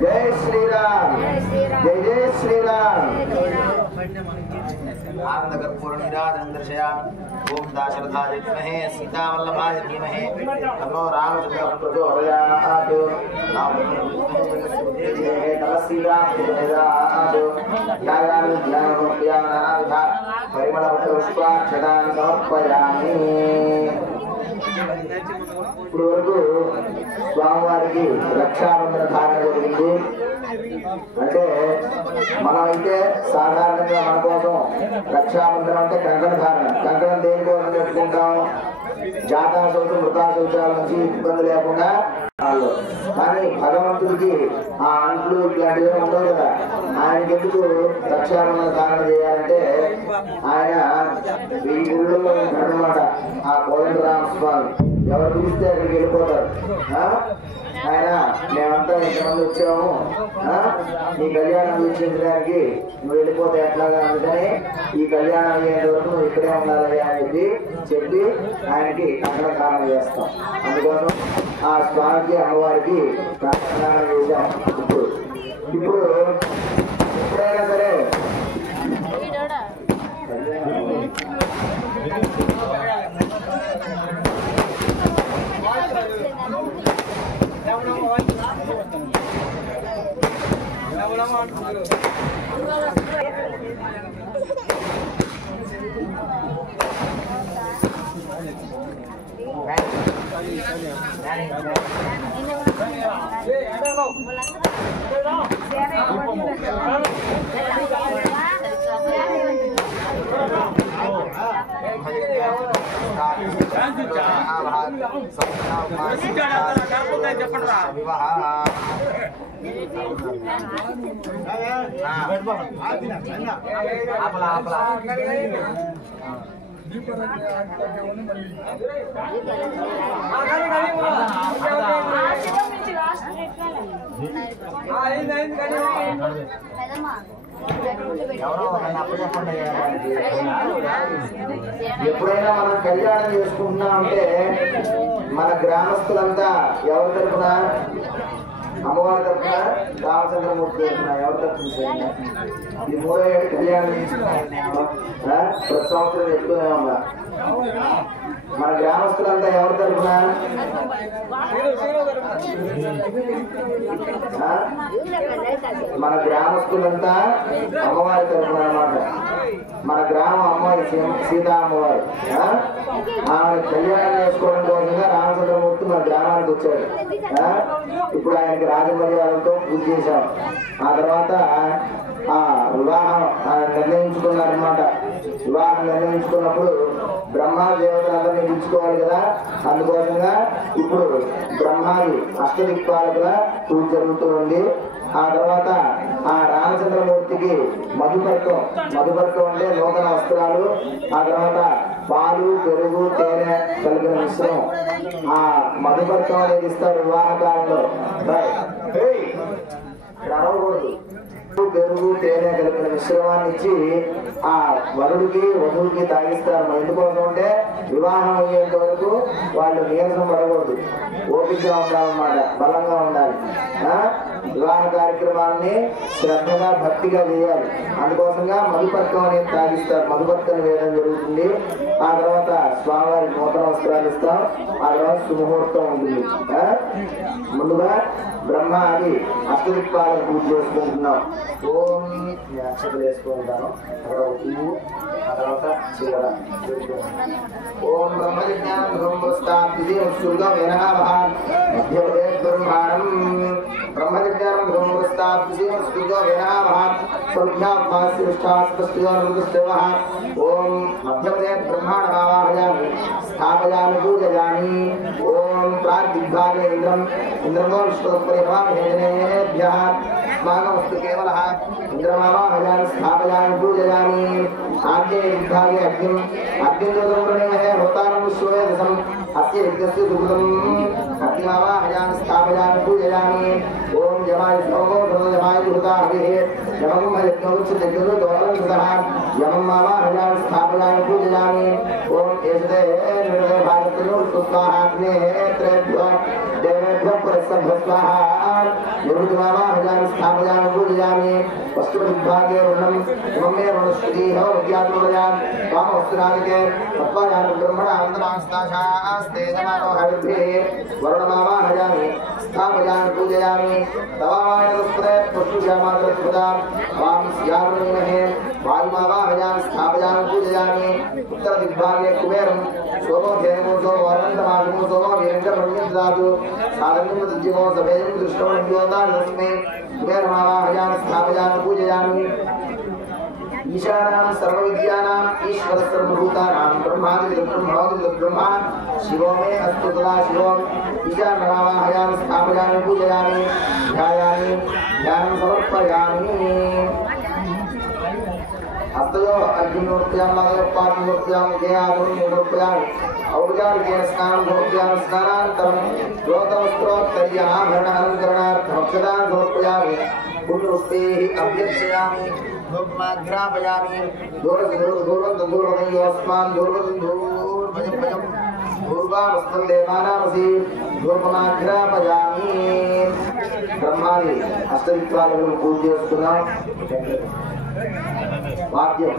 जय श्री राम, जय जय श्री राम। ओम दाशरथाय विद्महे सीतावल्लभाय धीमहि तन्नो रामचंद्रः प्रचोदयात्। परिमళपुष्पाक्षतानि समर्पयामि। ఇప్పుడు వరకు స్వామివారికి రక్షాబంధన ధారణ జరిగింది. అంటే మనమైతే సాధారణంగా మన కోసం రక్షాబంధనం అంటే కంకణ ధారణ. కంకణం దేనికోసం పెట్టుకుంటాం? జాతా శౌచం మృతా శౌచాల నుంచి ఇబ్బంది లేకుండా. కానీ భగవంతుడికి ఆ అంట్లు ఇట్లాంటివి ఉండవు కదా. ఆయనకి ఎందుకు రక్షాబంధన ధారణ చేయాలంటే ఆయన ఈ గుళ్ళలో ఉంటాడనమాట. ఆ కోదండరామ స్వామి ఎవరు పిలిస్తే అక్కడికి వెళ్ళిపోతారు. ఆయన మేమంతా ఇంతమంది వచ్చాము, ఈ కళ్యాణం వీక్షించడానికి నువ్వు వెళ్ళిపోతే ఎట్లాగా అందుకని ఈ కళ్యాణం అయ్యేంత వరకు నువ్వు ఇక్కడే ఉండాలి అని చెప్పి ఆయనకి కంకణ ధారణ చేస్తాం. అందుకోసం ఆ స్వామికి అమ్మవారికి కంకణ ధారణ చేశాం. ఇప్పుడు ఎప్పుడైనా సరే ఎప్పుడైనా మనం కళ్యాణం చేసుకుంటున్నామంటే మన గ్రామస్తులంతా ఎవరి తరఫున? అమ్మవారి తరఫున, రామచంద్రమూర్తి తరఫున. ఎవరి తరఫున? ఇది 3వ ఏడు కళ్యాణం చేసుకున్నాను. ప్రతి సంవత్సరం చెప్తూనే ఉన్నా. మన గ్రామస్తులంతా ఎవరి తరఫున? మన గ్రామస్తులంతా అమ్మవారి తరఫున అన్నమాట. మన గ్రామ అమ్మాయి సీతా అమ్మవారు ఆమె కళ్యాణం చేసుకోవడం కోసంగా రామచంద్రమూర్తి మన గ్రామానికి వచ్చాడు. ఇప్పుడు ఆయనకి రాజమర్యాదలతో పూజ చేశాం. ఆ తర్వాత వివాహం నిర్ణయించుకున్నారన్నమాట. వివాహం నిర్ణయించుకున్నప్పుడు బ్రహ్మా దేవతలందరినీ పిలుచుకోవాలి కదా. అందుకోసంగా ఇప్పుడు బ్రహ్మాది అష్టదిక్పాలకుల పూజ జరుగుతూ ఉంది. ఆ తర్వాత ఆ రామచంద్రమూర్తికి మధుపర్కం అంటే నూతన వస్త్రాలు, ఆ తర్వాత పాలు, పెరుగు, తేనె కలిగిన మిశ్రమం. ఆ మధుపర్కం అనేది ఇస్తారు వివాహ కాలంలో. అరవకూడదు. పెరుగు, తేనె కలిపిన మిశ్రమాన్ని ఇచ్చి ఆ వరుడికి వధువుకి తాగిస్తారు. ఎందుకోసం అంటే వివాహం అయ్యేంత వరకు వాళ్ళు నీరసం పడకూడదు, ఓపికగా ఉండాలన్నమాట, బలంగా ఉండాలి. వివాహ కార్యక్రమాన్ని శ్రద్ధగా భక్తిగా చేయాలి. అందుకోసంగా మధుపర్కం అనేది తాగిస్తారు. మధుపర్కం వేయడం జరుగుతుంది. ఆ తర్వాత స్వామివారికి నూతన వస్త్రాలు ఇస్తాం. ఆ తర్వాత సుముహూర్తం ఉంటుంది. ముందుగా బ్రహ్మ అది అష్టదిక్పాలను పూజ చేసుకుంటున్నాం. ఓం అక్షతలు వేసుకుంటాను. అక్కడ ఒక పువ్వు, ఆ తర్వాత చీర. ఓం బ్రహ్మజ్ఞానం బ్రహ్మాణం బ్రహ్మజ్ఞానం ఓం మధ్యపదే బ్రహ్మాణమావాహయామి స్థాపయామి పూజయామి. ఓం ప్రాగ్దిగ్భాగే ఇంద్రమో విష్ణుపరిభాభ్యः స్మాగమస్తు కేవలః ఇంద్రమావాహయామి స్థాపయామి పూజయామి. ఆగ్నే విగ్భాగే అగ్నింద్రమృణేమహే హోతారం విశ్వేదసం అస్య యజ్ఞస్య సుకృతం అగ్నిమావాహయామి స్థాపయామి పూజయామి. ఓం యమాయ శ్లోకో యమాయ హృతా హవిః యమం యజ్ఞోచ్యతే దోరం కృతః యమం మావాహయామి స్థాపయామి పూజయామి. ఓం ఏషతే నిర్ణయ భాగత్యో స్వాహాగ్నేత్రేభ్యో దేవేభ్యో పురస్సభ్య స్వాహా నిరుద్మావాహయామి స్థాపయామి పూజయామి. వస్తువిభాగే వృణం ఇమమే వృణశ్రుతీః విద్యాత్మయామి వామవస్త్రానికే తత్వాయామి బ్రహ్మణ అంతమాస్తాశాస్తే జమానో హవిభ్యే వరుణమావాహయామి స్థాపయామి పూజయామి. తవాయనస్పదే పుష్పజామాత్రస్పదా వాం స్యావృణీమహే వాయుమావాహయామి స్థాపయామి పూజయామి. ఉత్తరదిగ్భాగే కుబేరం సోమోధేమో సోమోనందమాగమో సోమో వీరంగర్మణ్యం దాతు సాధన్యం దివ్యమో సభేయం దృష్టోన్యోదాస్మి కుబేరమావాహయామి స్థాపయామి పూజయామి. ఈశానాం సర్వవిద్యానాం ఈశ్వర సర్వభూతానాం బ్రహ్మాది బ్రహ్మ శివో మే అస్తు తదా శివం. ఈశానమావాహయామి స్థాపయామి పూజయామి. ధ్యాయామి ధ్యానం సమర్పయామి. హస్తయో అగ్నిమూర్త్యాం మదయో పాత్మూర్త్యాం కేయాదుం సమర్పయామి. ఔపచారికేణ స్నానం సమర్పయామి. స్నానానంతరం శ్రోతవస్త్రోత్తర్యాభరణాలంకరణార్థం అక్షతాన్ సమర్పయామి. పుణ్యపుష్పైః అభ్యర్చయామి. ధూపమాఘ్రాపయామి. దూరదూరదూరదూరదయోస్మాన్ దూర్వదూర్భయం పూర్వావస్థం దేవానామసి ధూపమాఘ్రాపయామి. బ్రహ్మాది అష్టదిక్పాలకులను పూజ చేస్తున్నాం. వాద్యం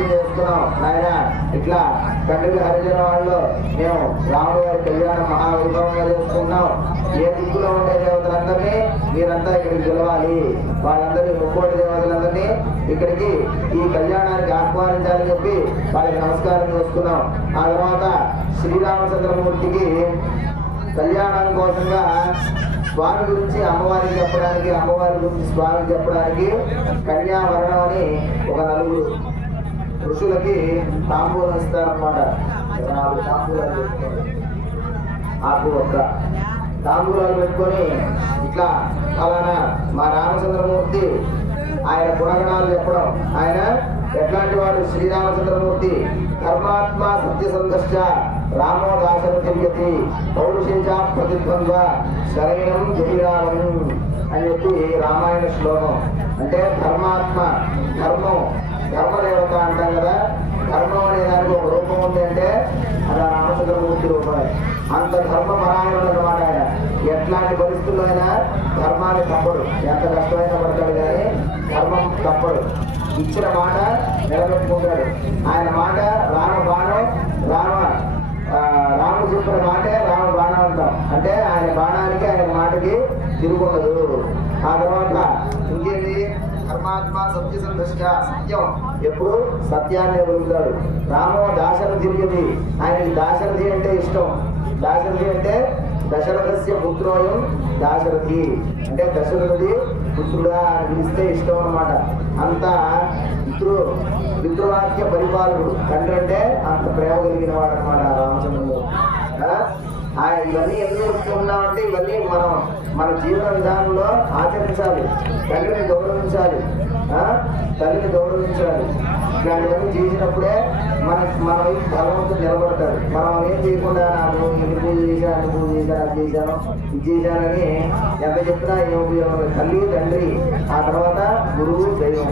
పరిచయం చేసుకున్నాం నాయన. ఇట్లా తండ్రి హరిజన వాళ్ళు మేము రాముడు గారి కళ్యాణం మహావైభవంగా చేసుకున్నాం. ఏ దిక్కులో ఉండే దేవతలందరినీ మీరంతా ఇక్కడికి పిలవాలి, వాళ్ళందరినీ ముక్కోటి దేవతలందరినీ ఇక్కడికి ఈ కళ్యాణానికి ఆహ్వానించాలని చెప్పి వాళ్ళకి నమస్కారం చేసుకున్నాం. ఆ తర్వాత శ్రీరామచంద్రమూర్తికి కళ్యాణం కోసంగా స్వామి గురించి అమ్మవారికి చెప్పడానికి, అమ్మవారి గురించి స్వామికి చెప్పడానికి కన్యావరణం అని ఒక నలుగురు ఋషులకి తాంబూలం ఇస్తారన్నమాట. 4 తాంబూలాలు ఆకు ఒక్క తాంబూలాలు పెట్టుకొని ఇట్లా అలానా మా రామచంద్రమూర్తి ఆయన గుణగణాలు చెప్పడం. ఆయన ఎట్లాంటి వాడు? శ్రీరామచంద్రమూర్తి ధర్మాత్మ సత్యసంధశ్చ రామో దాశరథి పౌరుషేజ ప్రతిద్వంద్వ శరైనం జయరామం అని చెప్పి రామాయణ శ్లోకం. అంటే ధర్మాత్మ, ధర్మం, ధర్మదేవత అంటాం కదా. ధర్మం అనే దానికి ఒక రూపం ఉంది అంటే అది రామచంద్రమూర్తి రూపమే. అంత ధర్మపరాయణుడు అన్నమాట ఆయన. ఎట్లాంటి పరిస్థితుల్లో అయినా ధర్మాన్ని తప్పడు, ఎంత కష్టమైనా పడతాడు కానీ ధర్మం తప్పడు. ఇచ్చిన మాట నిలబెట్టుకుంటాడు. ఆయన మాట రామ బాణం, రాముడు చెప్పిన మాటే రామ బాణం అంటాం. అంటే ఆయన బాణానికి ఆయన మాటకి తిరుగుండదు. ఆ తర్వాత ఇంకేంటి? ధర్మాత్మ సత్యసంధశ్చ సత్యం, ఎప్పుడు సత్యాన్ని వెలుగుతాడు. రామో దాశరథి, ఆయనకి దాశరథి అంటే ఇష్టం. దాశరథి అంటే దశరథస్య పుత్రోయం దాశరథి, అంటే దశరథి పుత్రుడా అని పిలిస్తే ఇష్టం అన్నమాట. అంత పితృవాక్య పరిపాలకుడు. తండ్రి అంటే అంత ప్రేమ కలిగిన వాడు అన్నమాట రామచంద్రుడు. ఇవన్నీ ఎందుకు చెప్తున్నామంటే ఇవన్నీ మనం మన జీవన విధానంలో ఆచరించాలి. తండ్రిని గౌరవించాలి, తల్లిని గౌరవించాలి. ఇలాంటివన్నీ చేసినప్పుడే మన వైపు భగవంతుడు నిలబడతాడు. మనం ఏం చేయకుండా నాకు ఇది పూజ చేశాను, అది పూజ చేశాను, అది చేశాను, ఇది చేశానని ఎంత చెప్పినా ఏం ఉపయోగం? తల్లి, తండ్రి, ఆ తర్వాత గురువు, దైవం.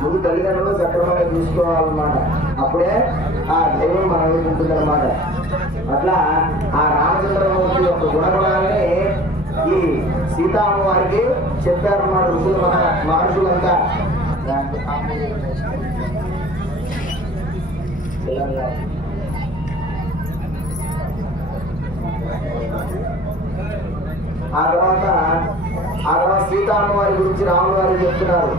ముందు తల్లిదండ్రులు సక్రమంగా చూసుకోవాలన్నమాట. అప్పుడే ఆ దైవం మన వైపు ఉంటుందన్నమాట. అట్లా ఆ రామచంద్రమూర్తి యొక్క గుణగుణాలని ఈ సీతామ్మవారికి చెప్పారన్నమాట ఋషులు, మన మహర్షులంతా. ఆ తర్వాత సీతామ్మవారి గురించి రాముడు వారికి చెప్తున్నారు.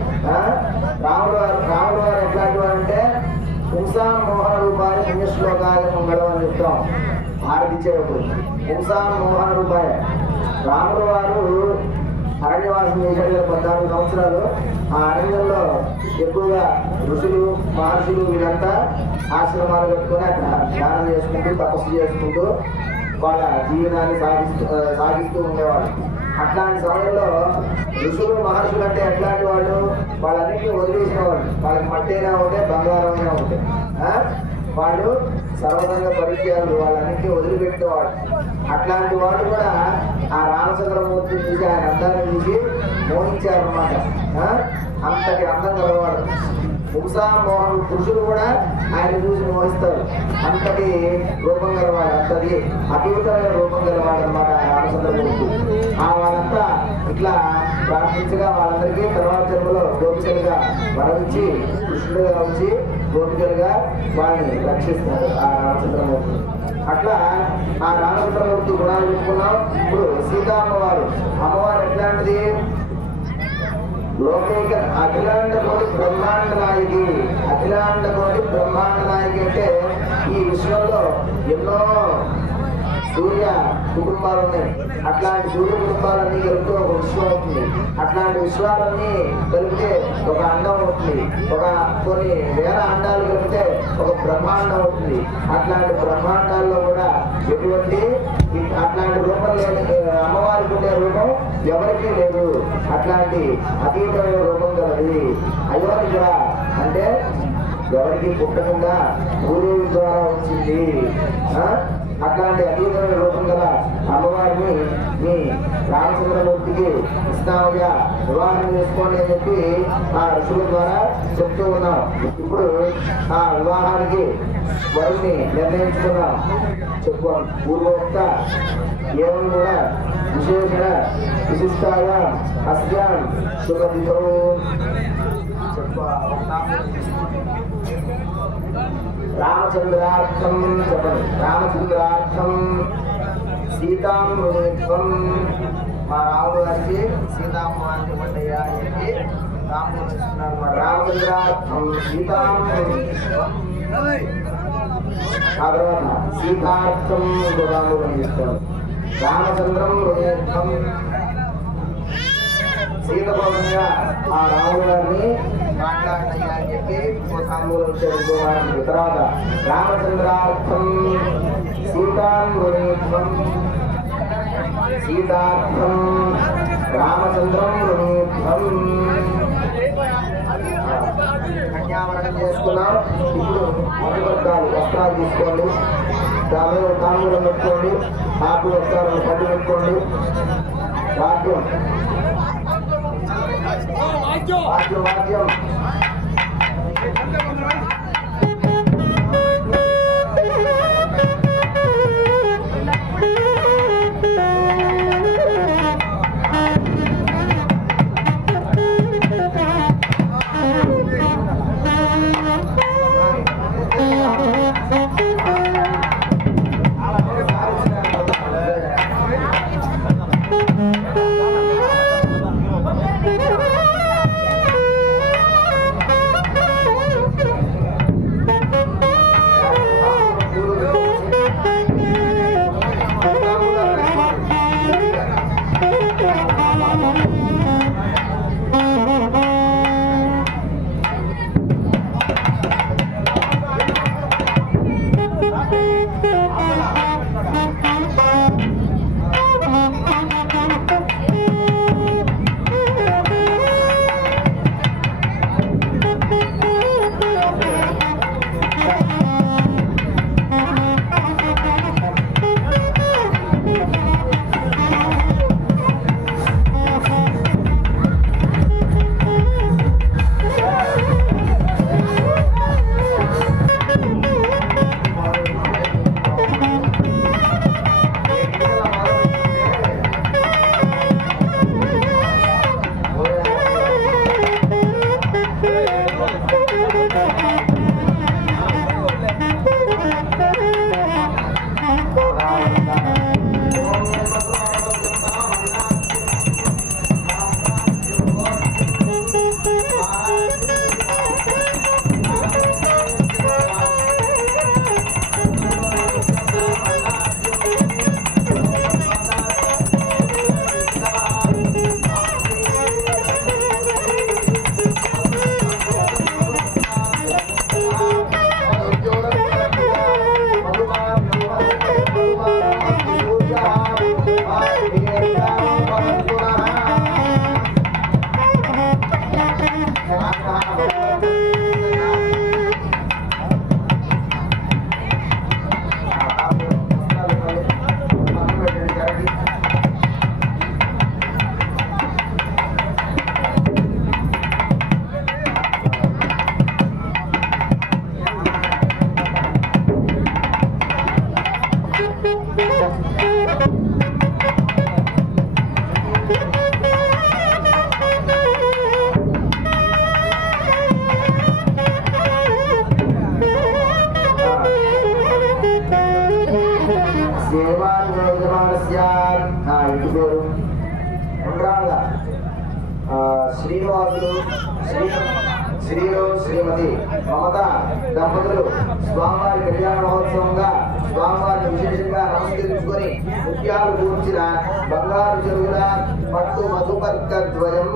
రాముడు వారు ఎట్లాంటి వారు అంటే పుంసామోహన రూపాయ పుణ్యశ్లోకాయ మంగళం అని చెప్తాం ఆరతిచ్చేటప్పుడు. పుంసామోహన రూపాయ రాముడు వారు అరణ్యవాసం చేశాడు కదా 14 సంవత్సరాలు. ఆ అరణ్యంలో ఎక్కువగా ఋషులు, మహర్షులు వీళ్ళంతా ఆశ్రమాలు పెట్టుకొని అక్కడ ధ్యానం చేసుకుంటూ, తపస్సు చేసుకుంటూ వాళ్ళ జీవనాన్ని సాగిస్తూ ఉండేవాళ్ళు. అట్లాంటి సమయంలో ఋషులు, మహర్షులు అంటే ఎట్లాంటి వాళ్ళు? వాళ్ళన్నింటినీ వదిలేసిన వాళ్ళు. వాళ్ళకి మట్టైనా ఉంటే, బంగారమైనా ఉంటే వాళ్ళు సర్వతంగా పరిచయాలు, వాళ్ళన్నింటినీ వదిలిపెట్టేవాడు. అట్లాంటి వాళ్ళు కూడా ఆ రామచంద్రమూర్తిని చూసి, ఆయన అందాన్ని చూసి మోహించారన్నమాట. అంతటి అందం గలవాడు. పుంసామోహన్ పురుషులు కూడా ఆయన చూసి మోహిస్తారు. అంతటి రూపం గలవాడు, అంతటి అతీతమైన రూపం గలవాడు అన్నమాట రామచంద్రమూర్తి. వాళ్ళంతా ఇట్లా ప్రార్థించగా వాళ్ళందరికీ తర్వాత జన్మలో గోపికలుగా వరమించి, కృష్ణుడుగా వచ్చి గోపికలుగా వాళ్ళని రక్షిస్తారు ఆ రామచంద్రమూర్తి. అట్లా ఆ రామచంద్రమూర్తి గుణాలు చెప్పుకున్నాం. ఇప్పుడు సీతామ్మవారు, అమ్మవారు ఎట్లాంటిది? లోకైక అఖిలాండ కోటి బ్రహ్మాండ నాయకి. అఖిలాండ కోటి బ్రహ్మాండ నాయకి అంటే ఈ విశ్వంలో ఎన్నో సూర్య కుటుంబాలు ఉన్నాయి. అట్లాంటి సూర్య కుటుంబాలన్నీ కలిపితే ఒక విశ్వం అవుతుంది. అట్లాంటి విశ్వాలన్నీ కలిపితే ఒక అండం అవుతుంది. కొన్ని వేల అండాలు కలిపితే ఒక బ్రహ్మాండం అవుతుంది. అట్లాంటి బ్రహ్మాండాల్లో కూడా ఎటువంటి అట్లాంటి రూపం లేని అమ్మవారికి ఉండే రూపం ఎవరికీ లేదు. అట్లాంటి అతీతమైన రూపం కలది. అయోనిక అంటే ఎవరికి పుట్టకుండా భూదేవి ద్వారా వచ్చింది. అట్లాంటి అతీతమైన రూపం గల అమ్మవారిని మీ రామచంద్రమూర్తికి ఇస్తామయ్యా, వివాహం చేసుకోండి అని చెప్పి ఆ ఋషుల ద్వారా చెప్తూ ఉన్నాం. ఇప్పుడు ఆ వివాహానికి వరుణ్ణి నిర్ణయించుకున్నాం. చెప్పుకోం పూర్వోక్త ఏం కూడా విశేషణ విశిష్టాయ అస్యాం శుభ చెప్ప రామచంద్రార్థం చెప్పండి. రామచంద్రార్థం సీతాం హృదయత్వం. మా రాముడు గారికి సీతామ్మవారిని ఇవ్వండియా అని చెప్పి రాముడు ఇస్తున్నాను. రామచంద్రార్థం సీతాం హృదయత్వం. ఆ తర్వాత సీతార్థం రాముడు తీసుకోండి. రామచంద్రం హృదయత్వం. సీత కోసంగా ఆ రాముడు గారిని మాట్లాడినయ్యా అని చెప్పి తాంబూలం ఇచ్చారు. తర్వాత రామచంద్రార్థం సీతాం హృదయత్వం. సీతార్థం రామచంద్రం హృదయత్వం. కన్యావరణం చేసుకున్నాం. ఇప్పుడు మధువర్గాలు వస్త్రాలు తీసుకోండి. దాని తాంబూలం పెట్టుకోండి. ఆకు వస్త్రాలను పట్టు పెట్టుకోండి. వాక్యం వాక్యం వాక్యం శ్రీనివాసులు శ్రీలో శ్రీమతి మమత దంపతులు స్వామివారి కళ్యాణ మహోత్సవంగా స్వామివారిని విశేషంగా నమస్కరించుకొని ముత్యాలు కూర్చిన బంగారు చెరువుల పట్టు మధుపర్క ద్వయం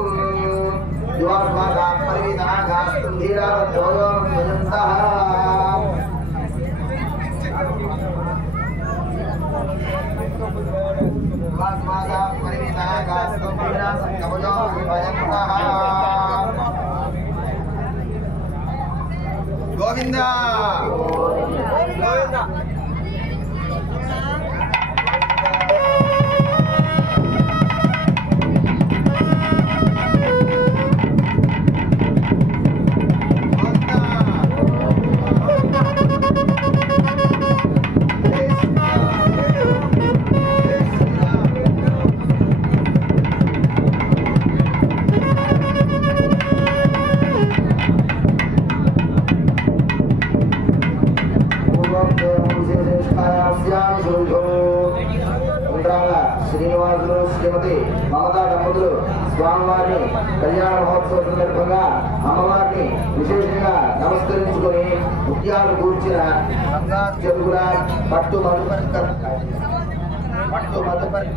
గోవిందా గోవిందా ఉండ్రాల శ్రీనివాసులు శ్రీమతి మమతా దంపతులు స్వామివారిని కళ్యాణ మహోత్సవ సందర్భంగా అమ్మవారిని విశేషంగా నమస్కరించుకొని ముత్యాలు కూర్చిన బంగారు చెరువుల పట్టు మధుపరి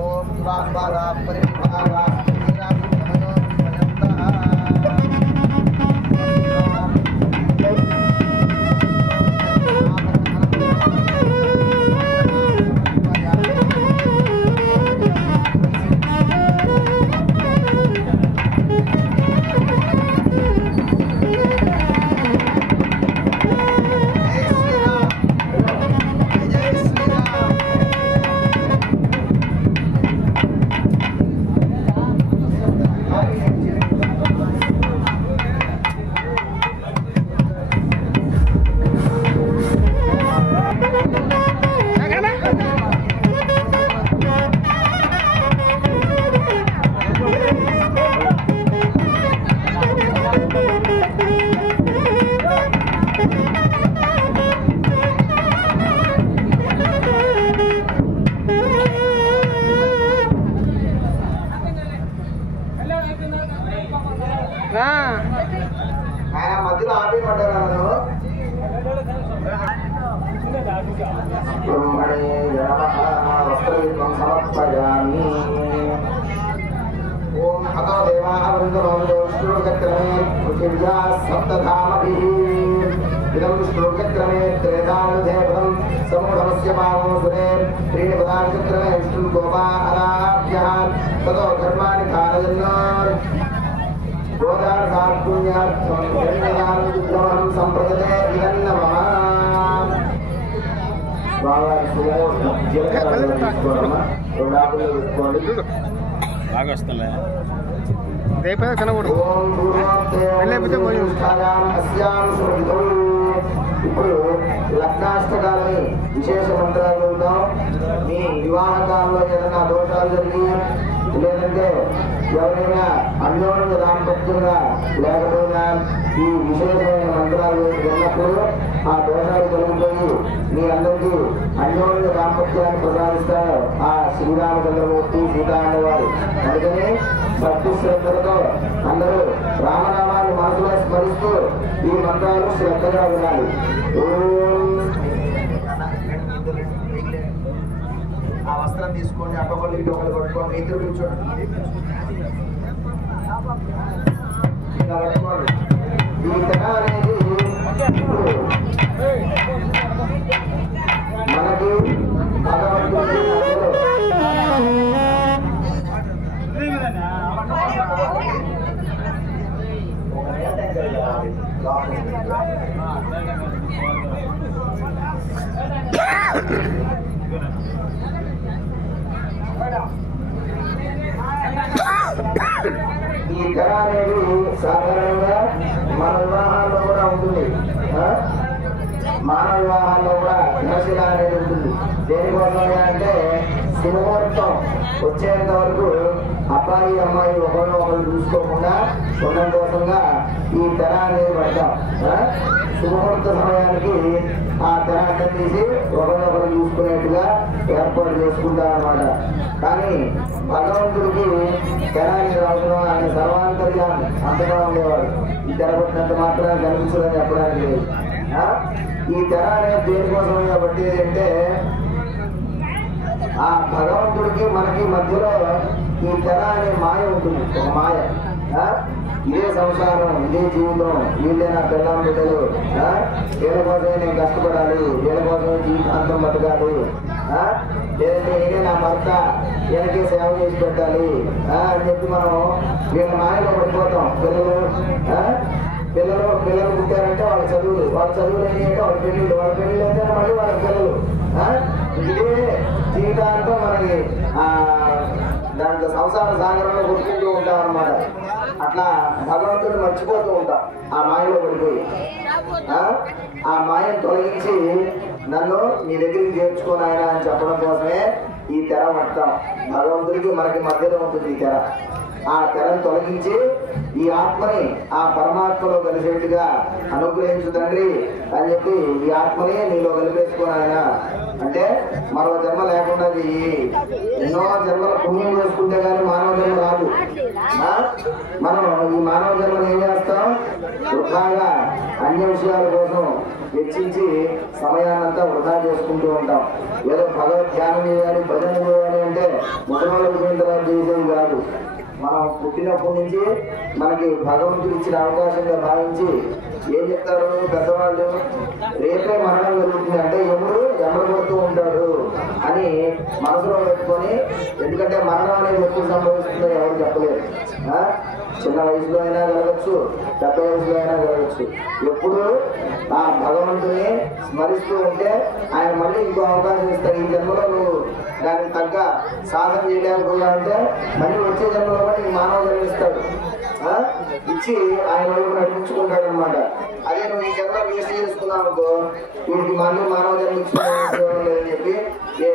ఓం స్వాంబారా పరిపారా ఆయన మధ్యలో ఆపేయమంటారు వస్త్రయుద్ధం సమర్పయామి. ఓం అతో దేవావృందోష్ణుచక్రమే పృథివ్యా సప్తధామభిః ఇదం శ్లోకక్రమే త్రేధానుదేవం సమూఢమస్య పావోసురే త్రీణి పదాచక్రమే విష్ణు గోపా అనాభ్యః తతో ధర్మాని ధారయన్నోర్ గోదాసాత్పుణ్యార్థం జన్మదానం సంప్రదతే ఇదన్నమః. బాగా బాగా వస్తుందా రేపు కనకూడదు. ఇప్పుడు లగ్నాష్టకాలని విశేష మంత్రాలు ఉంటాం. మీ వివాహ కాలంలో ఏదైనా దోషాలు జరిగి లేదంటే ఎవరైనా అన్యోన్య దాంపత్యంగా లేకపోయినా ఈ విశేషమైన మంత్రాలు విన్నప్పుడు ఆ దోషాలు తొలగిపోయి మీ అందరికీ అన్యోన్య దాంపత్యాన్ని ప్రసాదిస్తారు ఆ శ్రీరామచంద్రమూర్తి సీతారామ వారు. అందుకని భక్తి శ్రద్ధలతో అందరూ రామనామాన్ని మనసులో స్మరిస్తూ ఈ మంత్రాలు శ్రద్ధగా వినాలి. ఆ వస్త్రం తీసుకోండి, అప్పకొల్లి ఇటు ఒకటి పట్టుకోండి, ఇద్దరు కూర్చోండి. ఇలా పట్టుకోండి. ఈ తెర అనేది మనకి భగవంతుడి ఈ తెర అనేది సాధారణంగా మన వివాహాల్లో కూడా ఉంటుంది. మానవ వివాహాల్లో కూడా దినశిల అనేది ఉంటుంది. దేనికోసం అంటే శుభముహూర్తం వచ్చేంత వరకు అబ్బాయి అమ్మాయి ఒకరినొకరు చూసుకోకుండా ఉండడం కోసంగా ఈ తెర అనేది పడతాం. శుభముహూర్త సమయానికి ఆ తెర అడ్డం తీసి ఒకరినొకరు చూసుకునేట్టుగా ఏర్పాటు చేసుకుంటాం అన్నమాట. కానీ భగవంతుడికి తెర అనేది అవసరం. ఆయన సర్వాంతర్యాన్ని అంతగా ఉండేవాడు. ఈ తెర పట్టినంత మాత్రం కనిపించదని చెప్పడానికి లేదు. ఈ తెర అనేది దేనికోసం కాబట్టి అంటే ఆ భగవంతుడికి మనకి మధ్యలో ఈ తెర అనే మాయ ఉంటుంది. ఒక మాయ. ఇదే సంసారం, ఇదే జీవితం, వీళ్ళే నా పిల్లల బిడ్డలు, వీళ్ళ కోసమే నేను కష్టపడాలి, వీళ్ళ కోసమే జీవితాంతం బతకాలి, లేదంటే నేనే నా భర్త వీళ్ళకి సేవ చేసి పెట్టాలి అని చెప్పి మనం వీళ్ళ మాయలో పడిపోతాం. పిల్లలు పుట్టారంటే వాళ్ళ చదువులు ఏంటి అంటే వాళ్ళ పెళ్ళిళ్ళు అయితే మళ్ళీ వాళ్ళ పిల్లలు. ఇదే జీవితాంతం మనకి దాంట్లో సంసార సాగరంలో కొట్టుకుంటూ ఉంటాం అన్నమాట. అట్లా భగవంతుడిని మర్చిపోతూ ఉంటాం ఆ మాయలో పడిపోయి. ఆ మాయను తొలగించి నన్ను నీ దగ్గరికి చేర్చుకోను ఆయన అని చెప్పడం కోసమే ఈ తెర పడతాం. భగవంతుడికి మనకి మధ్యలో ఉంటుంది ఈ తెర. ఆ తెరను తొలగించి ఈ ఆత్మని ఆ పరమాత్మలో కలిసేట్టుగా అనుగ్రహించు తండ్రి అని చెప్పి ఈ ఆత్మని నీలో కలిపేసుకోనాయన అంటే మరో జన్మ లేకుండా చెయ్యి. ఎన్నో జన్మల పుణ్యం చేసుకుంటే గానీ మానవ జన్మ రాదు. మనం ఈ మానవ జన్మను ఏం చేస్తాం? వృధాగా అన్య విషయాల కోసం వెచ్చించి సమయాన్నంతా వృధా చేసుకుంటూ ఉంటాం. ఏదో భగవద్ ధ్యానం చేయాలి, భజన చేయాలి అంటే ముసలికి పోయిన తర్వాత చేసేది కాదు. మనం పుట్టినప్పటి నుంచి మనకి భగవంతుడు ఇచ్చిన అవకాశంగా భావించి ఏం చెప్తారు పెద్దవాళ్ళు, రేపే మరణం జరుగుతుంది అంటే ఎముడు పడుతూ ఉంటాడు అని మనసులో పెట్టుకొని, ఎందుకంటే మరణం అనేది ఎప్పుడు సంభవిస్తుందో ఎవరు చెప్పలేరు. చిన్న వయసులో అయినా కలగచ్చు, పెద్ద వయసులో అయినా కలగచ్చు. ఎప్పుడు ఆ భగవంతుని స్మరిస్తూ ఉంటే ఆయన మళ్ళీ ఇంకో అవకాశం ఇస్తాడు. ఈ జన్మలో నువ్వు దానికి తగ్గ సాధన చేయలేకపోయావంటే మళ్ళీ వచ్చే జన్మలో నీకు మానవ జన్మ ఇస్తాడు. ఇచ్చి ఆయన వైపు నడిపించుకుంటాడు అనమాట. అదే నువ్వు ఈ జన్మ వేస్ట్ చేసుకున్నావు అనుకో, వీడికి మళ్ళీ మానవ జన్మ ఇచ్చుకోవాలని చెప్పి ఏ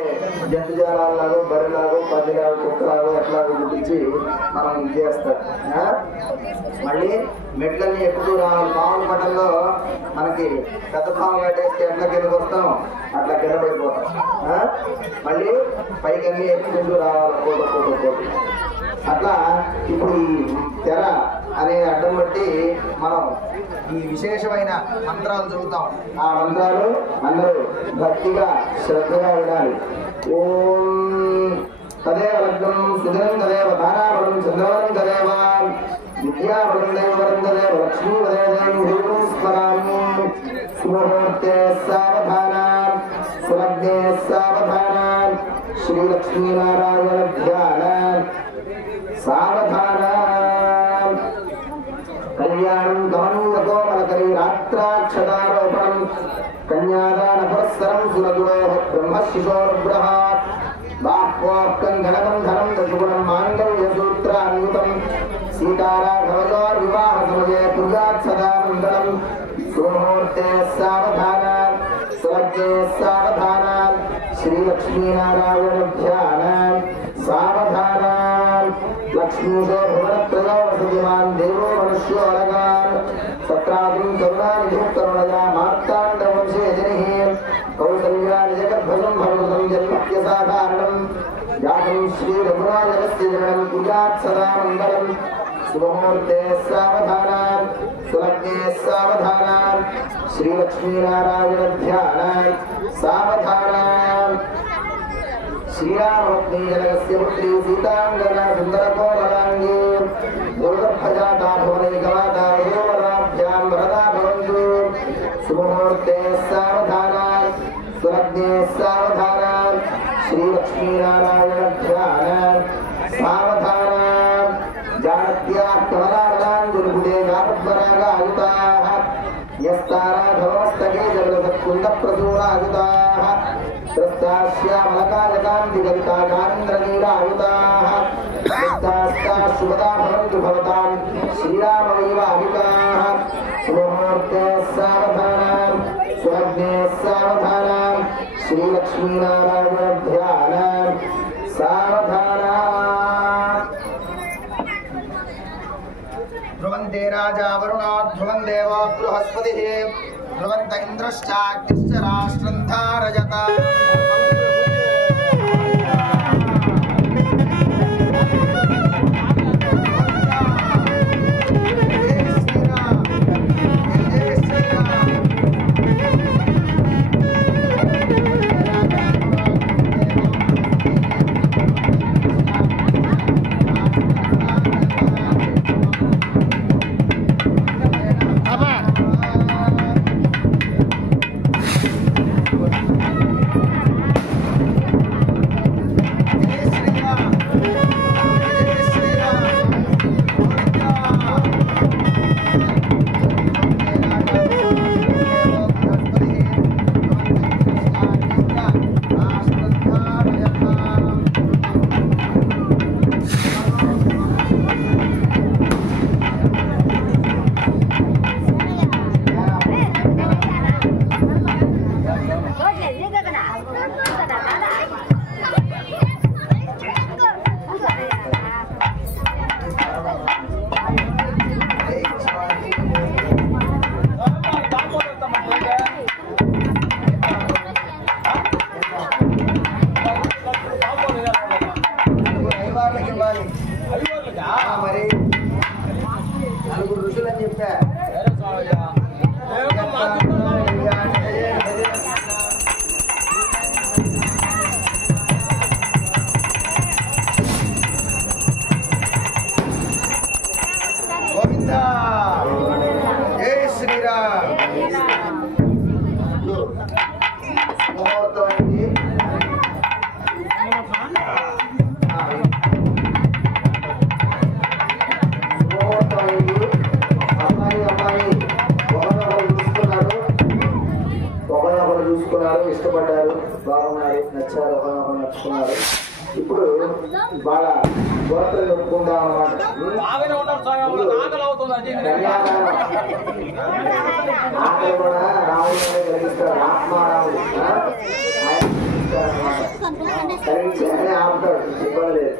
జంతుజాలాగో బరిలాగో పదిలాగో కుక్కలాగో ఎట్లాగో గుర్తించి మనం ఇది చేస్తాం. మళ్ళీ మెట్లన్నీ ఎక్కుతూ రావాలి. పాముల పట్టంలో మనకి పెద్ద పాము కట్టేస్తే ఎట్లా కిందకు వస్తాం అట్లా కింద పడిపోతాం. మళ్ళీ పైకి అన్ని ఎక్కుతుంటూ రావాలి కోట. అట్లా ఇప్పుడు ఈ తెర అనే అడ్డం బట్టి మనం ఈ విశేషమైన మంత్రాలు చదువుతాం. ఆ మంత్రాలు అందరూ భక్తిగా శ్రద్ధగా వినాలి. ఓం తదేవ లగ్నం సుదినం తదేవ తారాబలం చంద్రవరం తదేవ విద్యాబలం దేవరం తదేవ లక్ష్మీపదేవం స్మరామి. శుభముహూర్తే సావధాన సులగ్నే సావధాన శ్రీలక్ష్మీనారాయణ ధ్యాన సావధాన. కళ్యాణం గమనూరతో మలకరి రాత్రాక్షతారోపణం కన్యాదాన పురస్సరం సురగురో బ్రహ్మశిశోర్గ్రహాత్ బాహ్వోక్తం గణబంధనం దశగుణం మాంగళ్యసూత్రాన్వితం సీతారాఘవయోర్ వివాహ సమయే కుర్యాత్ సదా మంగళం. సుముహూర్తే సావధాన సులగ్నే సావధాన శ్రీలక్ష్మీనారాయణ ధ్యాన సావధాన. లక్ష్మీశో భువనత్రయో వసతిమాన్ దేవో మనుష్యో అలగాన్ సత్రాగ్రం కరుణానిధిం కరుణయా మార్తాండవంశే జనిః కౌసల్యా నిజగర్భసం భవతం జన్మత్యసాధారణం జాతం శ్రీ రఘురాజనస్య జననం కుర్యాత్ సదా మంగళం. శుభముహూర్తే సావధాన సులగ్నే సావధాన శ్రీలక్ష్మీనారాయణ ధ్యాన సావధాన. శ్రీరామపత్ని జనకస్య పుత్రీ సీతాంగన సుందరకోమలాంగీ దుర్గర్భజాతా భువనైకమాతా వధూవరాభ్యాం వరదా భవంతు. శుభముహూర్తే సావధాన సులగ్నే సావధాన శ్రీలక్ష్మీనారాయణ ధ్యాన సావధాన. జానత్యాః కమలాలలాంజలిపుటే గాపద్వరాగాయుతాః యస్తారాఘవస్తకే జగదత్కుందప్రసూరాయుతాః శ్యామలకాలకాంతిగలితాకాంద్రనీరాయుతాః శుభదా భవంతు భవతాం శ్రీరామవైవాహికాః. శుభముహూర్తే సావధాన సులగ్నే సావధాన శ్రీలక్ష్మీనారాయణ ధ్యాన సావధాన. ధ్రువంతే రాజా వరుణో ధ్రువం దేవో బృహస్పతిః ధ్రువంత ఇంద్రశ్చాగ్నిశ్చ రాష్ట్రం ధారయత. ఇష్టపడ్డారు, బాగున్నారు, నచ్చారు, ఒకరినొకరు నచ్చుకున్నారు. ఇప్పుడు వాళ్ళ గోత్రం చెప్పుకుంటాం అన్నమాట. ఆకలి కూడా రాముడిని కలిగిస్తాడు, ఆత్మారాముడు కలిగించి అని ఆపుతాడు, ఇబ్బంది లేదు.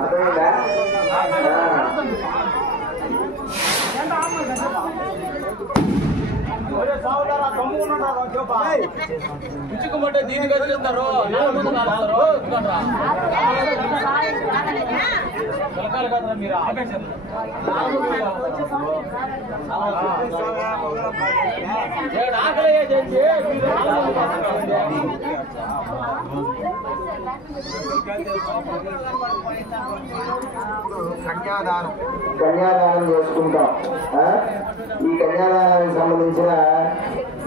అర్థమైందా? పిచ్చుకోమంటే దీనికి ఎదుగుతారు పిలకాలి కదా మీరు ఆకలి కన్యాదానం చేసుకుంటాం. ఈ కన్యాదానానికి సంబంధించిన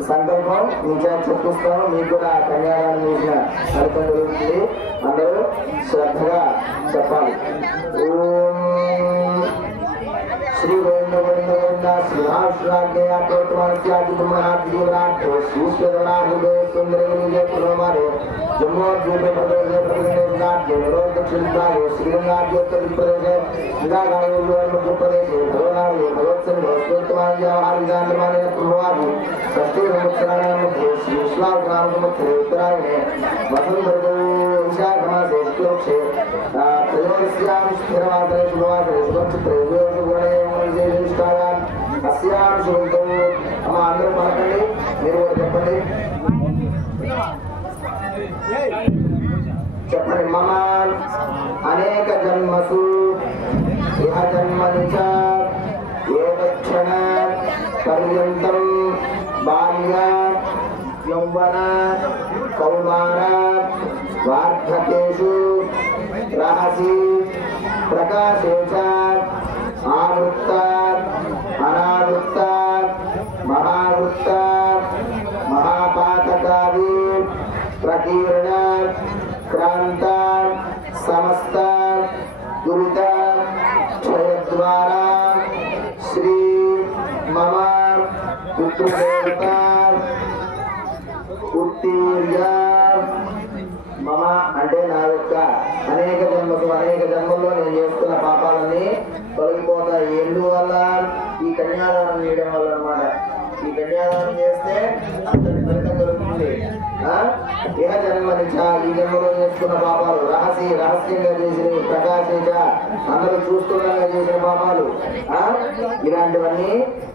సంకల్పం ఇంకా చెప్పిస్తాను. మీకు కూడా కన్యాదానం చేసిన ఫలితం జరుగుతుంది. అందరూ శ్రద్ధగా చెప్పాలి. ఓం శ్రీ గోవింద గోవింద గోవింద శ్రీహాశ్రాజ్ఞయా ప్రోత్మానస్యాది బ్రహ్మణాద్యురాట్ శ్రీశ్వరణాహృదయ సుందరగిరిజయ పురోమారే జమ్మోద్వీప ప్రదేశే ప్రతినిధిరాజ్య నిరోధక్షిణాయ శ్రీరంగాద్యోత్తర ప్రదేశే విరాగాయోర్మ ప్రదేశే భగవనాయ భగవత్సని భగవత్మాన్యాహారిజాంధ్రమానే పురోమాది షష్ఠీ సంవత్సరాణాం మధ్య శ్రీ విశ్వావనామ సంవత్సరే ఉత్తరాయణే వసంతర్గో విశాఖమాసే శుక్లపక్షే త్రయోదశ్యాం స్థిరవాసరే శుభవాసరే శుభనక్షత్రే అమ్మా అందరూ పలకండి, మీరు కూడా చెప్పండి. చెప్పండి. మమ అనేక జన్మసు ఇహ జన్మని చ ఏతక్షణ పర్యంతం బాల్య యౌవన కౌమార వార్ధకేషు రహసి ప్రకాశే చ ఆవృత్త అనావృత్త మహావృత్త మహాపాతకాది ప్రకీర్ణ క్రాంత సమస్త దురిత క్షయద్వారా శ్రీ మమ పుత్రదేవత ఉత్తీర్య మమ అంటే నా యొక్క అనేక జన్మల్లో నేను చేస్తున్న పాపాలన్నీ తొలగిపోతాయి. ఎందువల్ల? ఈ కన్యాదానం చేయడం వల్ల అన్నమాట. ఈ కన్యాదానం చేస్తే అంతటి ఫలితం కలుగుతుంది. ఇహ జన్మనిచ ఈ జన్మలో చేసుకున్న పాపాలు రహస్యంగా చేసిన ప్రకాశించ అందరూ చూస్తుండగా చేసిన పాపాలు ఇలాంటివన్నీ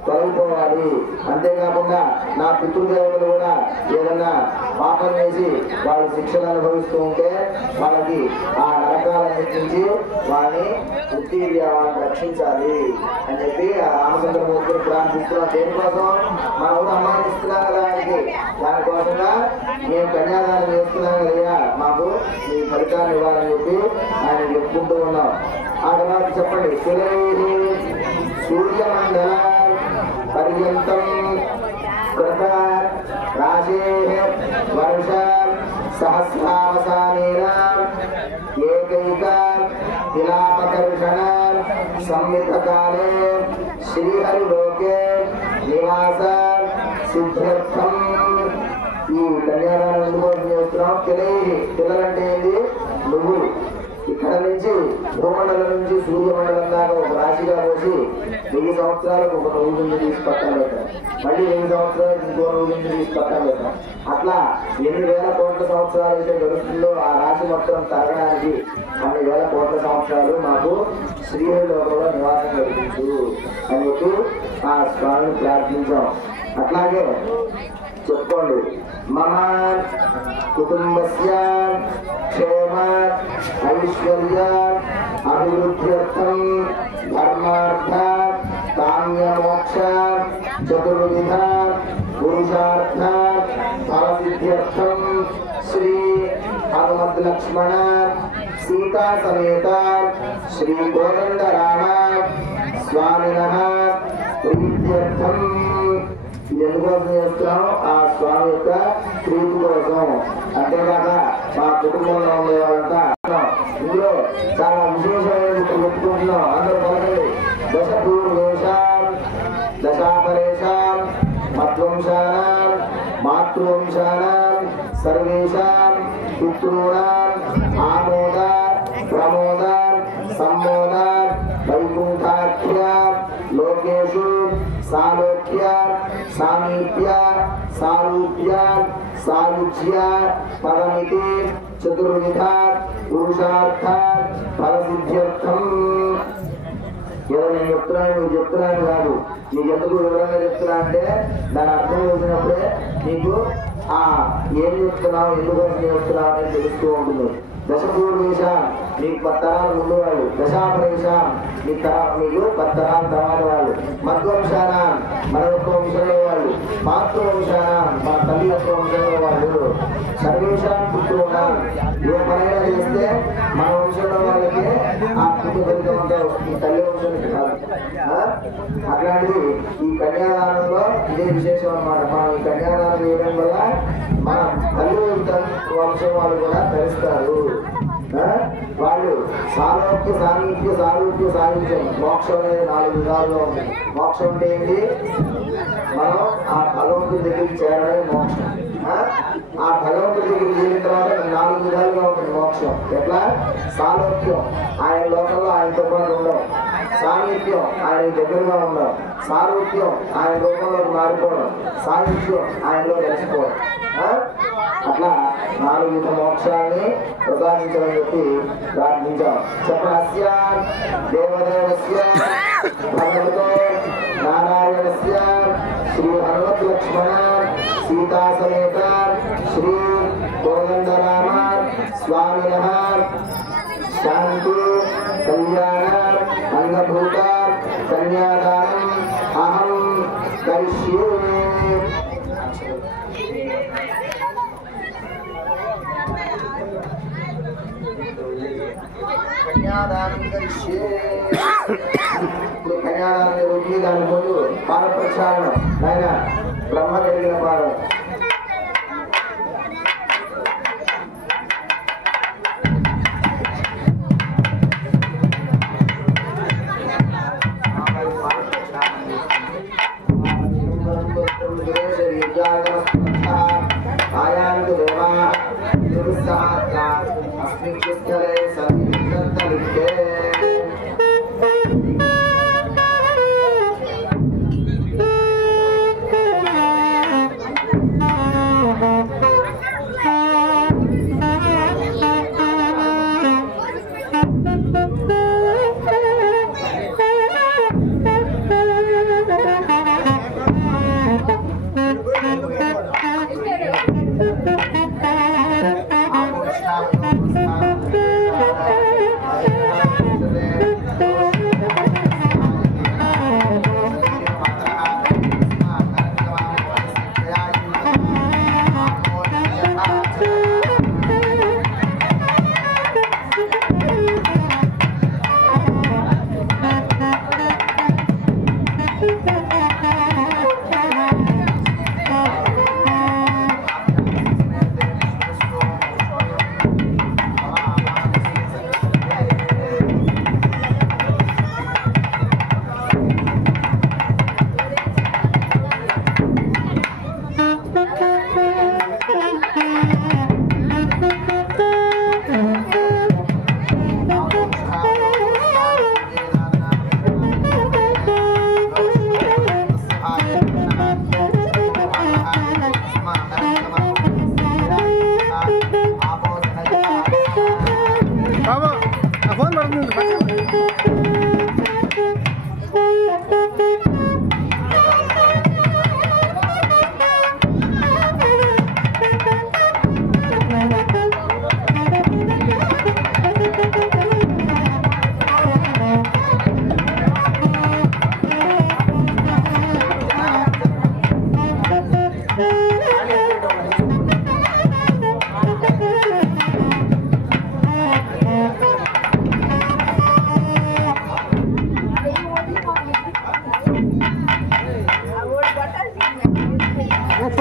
తొలగిపోవాలి. అంతేకాకుండా నా పితృదేవతలు కూడా ఏదన్నా పాపం చేసి వాళ్ళు శిక్షలు అనుభవిస్తూ ఉంటే వాళ్ళకి ఆ నరకాలను నుంచి వాళ్ళని వాళ్ళని రక్షించాలి అని చెప్పి ఆ రామచంద్రమూర్తిని ప్రార్థిస్తున్నాం. దేనికోసం? మన ఊరు అమ్మాయిని ఇస్తున్నాం కదా ఆయనకి, దానికోసంగా మేము కన్యాదానం చేస్తున్నాం కదా, మాకు మీ ఫలితాన్ని ఇవ్వాలని చెప్పి ఆయన చెప్పుకుంటూ ఉన్నాం. ఆ తర్వాత చెప్పండి. సూర్యమండల పర్యంతం కృత రాశే వర్ష సహస్రావసానేన ఏకైక విలాపకర్షణ సంమితకాలే శ్రీహరిలోకే నివాస సిద్ధ్యర్థం. ఈ కన్యాదానం ఎందుకోసం చేస్తున్నాం? పిల్లలంటే ఏంటి? నువ్వులు. ఇక్కడ నుంచి భూమండలం నుంచి సూర్యమండలం దాకా ఒక రాశిగా పోసి 1000 సంవత్సరాలకు ఒక నువ్వు నుంచి తీసి పక్కన పెట్టాం, మళ్ళీ 1000 సంవత్సరాలకు ఇంకో నువ్వు నుంచి తీసి పక్కన పెట్టాం. అట్లా ఎన్ని వేల కోట్ల సంవత్సరాలు అయితే గడుస్తుందో ఆ రాశి మొత్తం తరగడానికి అన్ని వేల కోట్ల సంవత్సరాలు మాకు శ్రీహరిలో కూడా నివాసం కల్పించు అని చెప్పి ఆ స్వామిని ప్రార్థించాం. అట్లాగే చెప్పుకోండి. మమ కుటుంబస్య క్షేమ ఐశ్వర్య అభివృద్ధ్యర్థం ధర్మార్థ కామ్యమోక్ష చతుర్విధ పురుషార్థ ఫలసిద్ధ్యర్థం శ్రీ హనుమద్ లక్ష్మణ సీతా సమేత శ్రీ కోదండరామ స్వామినః ప్రీత్యర్థం. ఇది ఎందుకోసం చేస్తున్నాం? ఆ స్వామి యొక్క ప్రీతి కోసం. అంతేకాక మా కుటుంబంలో ఉండే వాళ్ళంతా ఇందులో చాలా విశేషమైన చెప్పుకుంటున్నాం. అందరూ పలకండి. దశపూర్వేషాం దశాపరేషాం మధ్వంశానాం మాతృవంశానాం సామీప్య సారూప్య సారుజ్య పదమితి చతుర్విధ పురుషార్థ ఫలసిద్ధ్యర్థం. ఏదో నేను చెప్తున్నాను నువ్వు చెప్తున్నాను కాదు, నీకు ఎందుకు వివరంగా చెప్తున్నా అంటే దాని అర్థం చేసినప్పుడే నీకు ఏం చెప్తున్నావు ఎందుకోసం చెప్తున్నావు అనేది తెలుస్తూ ఉంటుంది. దశపూర్వేశం నీకు 10 తరాల ముందు వాళ్ళు, దశాపరేషం మీకు 10 తరాల తర్వాత వాళ్ళు, మధ్వంశాన మన యొక్క వంశంలో వాళ్ళు, మాతృవంశాన మన తల్లి యొక్క వంశంలో వాళ్ళు, సర్వేషాం పుత్రున ఏ పనైనా చేస్తే మన వంశంలో వాళ్ళకి ఆ పుట్టు ఫలితం అంతా వస్తుంది, తల్లి వంశానికి కాదు. అట్లాంటిది ఈ కన్యాదానంలో ఇదే విశేషం అన్నమాట. మనం ఈ కన్యాదానం చేయడం వల్ల మన తల్లి వంశం వాళ్ళు కూడా ధరిస్తారు. వాళ్ళు సాలోక్య సామీప్య సారూప్య సాహిత్యం మోక్షం అనేది 4 విధాలుగా ఉంటుంది. మోక్షం అంటే ఏంటి? మనం ఆ భగవంతుడి దగ్గరికి చేరడమే మోక్షం. ఆ భగవంతుడి దగ్గరికి చేరిన తర్వాత 4 విధాలుగా ఉంటుంది మోక్షం. ఎట్లా? సాలోక్యం ఆయన లోకంలో ఆయనతో పాటు ఉండవు, సామీప్యం ఆయన దగ్గరగా ఉండవు, సారూప్యం ఆయన రూపంలోకి మారిపోవడం, సాహిత్యం ఆయనలో కలిసిపోవడం. అట్లా 4 విధ మోక్షాన్ని ప్రసాదించమని చెప్పి ప్రార్థించాం. చెప్పనస్య దేవదేవస్య భగవతో నారాయణస్య శ్రీ హనుమత్ లక్ష్మణ సీతా సమేత శ్రీ కోదండరామ స్వామినః శాంతి కళ్యాణ అంగభూత కన్యాదానం అహం కరిష్యే. కన్యాదానం కరిష్యే. ఇప్పుడు కన్యాదానం జరుగుతుంది. దాని ముందు పాద ప్రక్షాళన, ఆయన బ్రహ్మ కలిగిన పాదం. ఆయాంతు దేవా అస్మిన్ స్థలే సంతలిప్తే.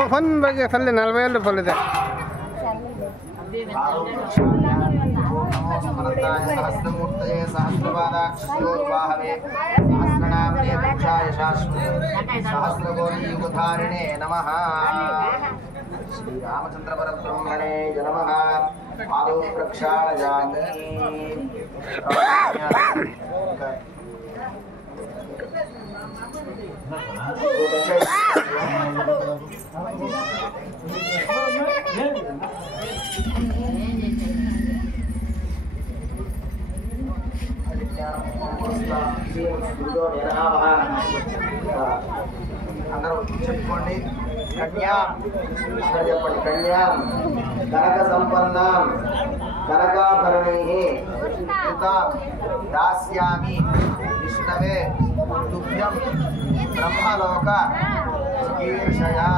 ಫೋನ್ ಬಗ್ಗೆ ಸಲ್ಲ 40 ಫಲಿದೆ. सहस्रमूर्तये सहस्रपादाक्षोर्वाहवे सहस्रनाम्ने वृक्षाय शाश्वते सहस्रकोटियुगधारिणे नमः. श्रीरामचन्द्रपरब्रह्मणे नमः. पादौ प्रक्षालयामि. అందరూ చెప్పుకోండి. కన్యా చెప్పండి. కన్యా కనక సంపన్న కనకాభరణై దాస్యామి విష్ణవే తుభ్యం బ్రహ్మలోక చికీర్షయా.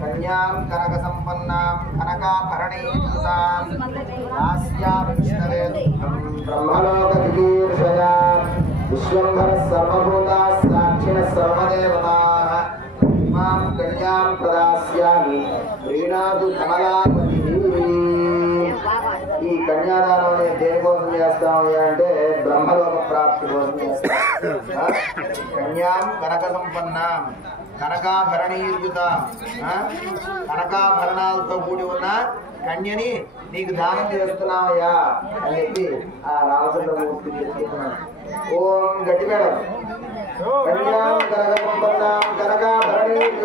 కన్యాం కనక సంపన్నాం కనకాభరణై దాస్యామి విష్ణవే బ్రహ్మలోక చికీర్షయా. విశ్వంభర సర్వభూతా సాక్షిణ సర్వదేవతాః ఇమాం కన్యాం ప్రదాస్యామి ప్రీణాతు కమలాపతి. ఈ కన్యాదానం అనేది దేనికోసం చేస్తాము అంటే బ్రహ్మలోక ప్రాప్తి కోసం చేస్తాం. కన్యాం కనక సంపన్నాం కనకాభరణీయుత కనకాభరణాలతో కూడి ఉన్న కన్యని నీకు దానం చేస్తున్నావయ్యా అని చెప్పి ఆ రామచంద్రమూర్తి చెప్తున్నాను. ఓం గట్టి మేడం. కన్యాం కనక సంపన్నాం కనకాభరణీయుత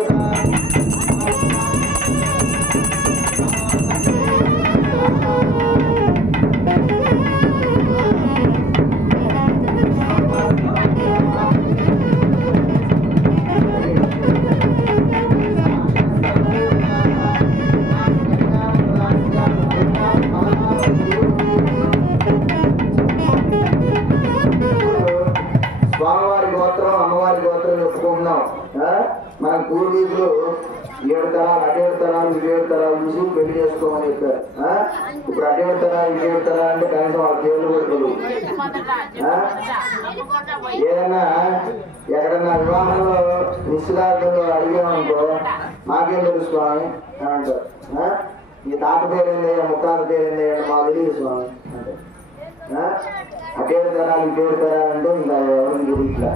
స్వామివారి గోత్రం అమ్మవారి గోత్రం చెప్పుకుంటున్నాం. మన పూర్వీకులు 7 తరాలు 7 తరాలు 7 తరాలు చూసి పెళ్లి చేసుకోమని చెప్పారు. ఇప్పుడు 7 తరాలు 7 తరాలు అంటే కనీసం వాళ్ళ పేర్లు కూడా తెలియదు. ఏదన్నా ఎక్కడన్నా వివాహంలో నిశ్చితార్థంలో అడిగామనుకో మాకేం తెలుసు స్వామి అని అంటారు. ఈ తాత పేరేందయ్యా ముత్తాత పేరేందయ్యా మా తెలియదు స్వామి అంటే 7 తరాలు 7 తరాలు అంటే ఇంకా ఎవరు ఇట్లా.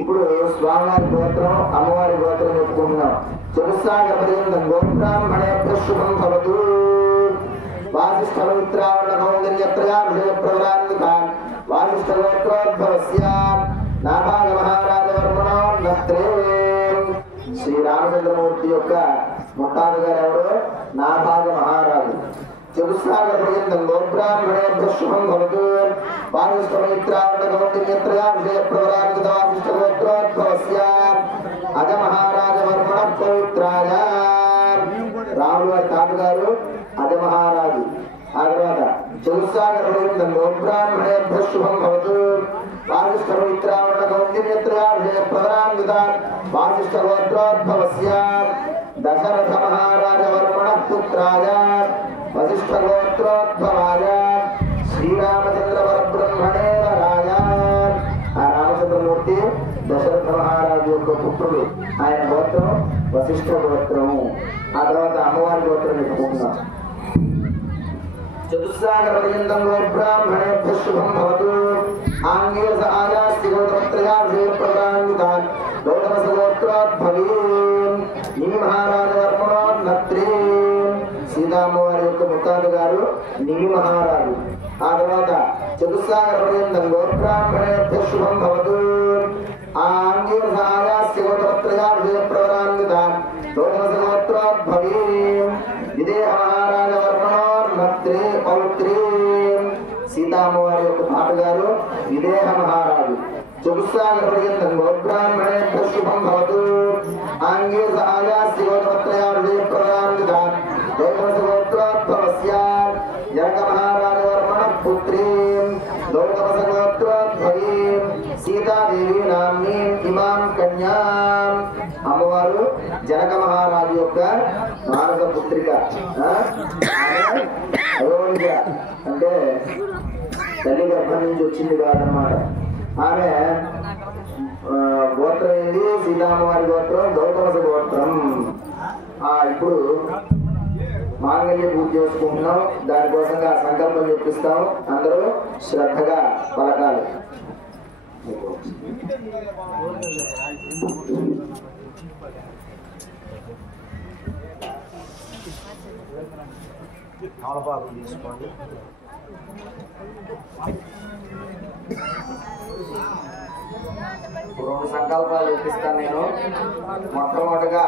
ఇప్పుడు స్వామివారి గోత్రం అమ్మవారి గోత్రం చెప్పుకుంటున్నాం. చతుస్సాగరం గోబ్రాహ్మణేభ్యః శుభం భవతు. వాసిష్ఠమిత్రావణ కౌండిన్యత్రయా విజయప్రవరాన్వితాన్ వాసిష్ఠగోత్రోద్భవస్య నాభాగ మహారాజవర్మణో నత్రే. శ్రీరామచంద్రమూర్తి యొక్క ముత్తాత గారు ఎవరు? నాభాగ మహారాజు. చతుస్సాగర పర్యంతం గోబ్రాహ్మణేభ్యః శుభం భవతు. వాసిష్ఠమిత్రావణ కౌండిన్యత్రయా విజయప్రవరాన్విత వాసిష్ఠగోత్రోద్భవస్య అజ మహారాజవర్మణ పవిత్రాయ. రాముడు వారి తాతగారు అజ మహారాజు. ఆ తర్వాత చతుస్సాగర పర్యంతం గోబ్రాహ్మణేభ్యః శుభం భవతు. వాసిష్ఠమిత్రావణ కౌండిన్యత్రయా విజయప్రవరాన్విత వాసిష్ఠగోత్రోద్భవస్య దశరథ మహారాజవర్మణ పుత్రాయ వసిష్ఠగోత్రోద్భవాయ శ్రీరామచంద్ర పరబ్రహ్మణే వరాయ. ఆ రామచంద్రమూర్తి దశరథ మహారాజు యొక్క పుత్రుడు. ఆయన గోత్రం వసిష్ఠ గోత్రము. ఆ తర్వాత అమ్మవారి గోత్రం చెప్పుకుంటున్నాం. చతుస్సాగర పర్యంతం గోబ్రాహ్మణేభ్యః శుభం భవతు. ఆంగీరస ఆయాస్తి గోత్రత్రయా విజయప్రవరాన్వితాన్ గౌతమస గోత్రోద్భవీం ఈ మహారాజవర్మణో నత్రీ. సీతామ్మవారి యొక్క ముత్తాత గారు నీ మహారాజు. ఆ తర్వాత చతుస్సాగర పర్యంతం గోబ్రాహ్మణేభ్యః శుభం భవతు. ఆంగీరస ఆయాస్తి గోత్రత్రయా విజయప్రవరాన్వితాన్ గౌతమస గోత్రోద్భవీం విదేహ మహారాజవర్మణో నత్రే పౌత్రీ. సీతామ్మవారి యొక్క తాతగారు విదేహ మహారాజు. చతుస్సాగర పర్యంతం గోబ్రాహ్మణేభ్యః శుభం భవతు. ఆంగీరస ఆయాస్తి గోత్రత్రయా విజయప్రవరాన్వితాన్ గౌతమస గోత్రోద్భవస్య జనక మహారాజవర్మణ పుత్రీం గౌతమస గోత్రోద్భవీం సీతాదేవి నామ్నీం ఇమాం కన్యాం. అమ్మవారు జనక మహారాజు యొక్క మానస పుత్రిక. అయోనిజ అంటే తల్లి గర్భం నుంచి వచ్చింది కాదనమాట. ఆమె గోత్రం ఏంది? సీతామ్మవారి గోత్రం గౌతమస గోత్రం. ఇప్పుడు మాంగళ్య పూజ చేసుకుంటున్నాం. దానికోసంగా సంకల్పం చెప్పిస్తాం. అందరూ శ్రద్ధగా పలకాలి. తమలపాకులు తీసుకోండి. రెండు సంకల్పాలు చెప్పిస్తాను నేను. మొట్టమొదటిగా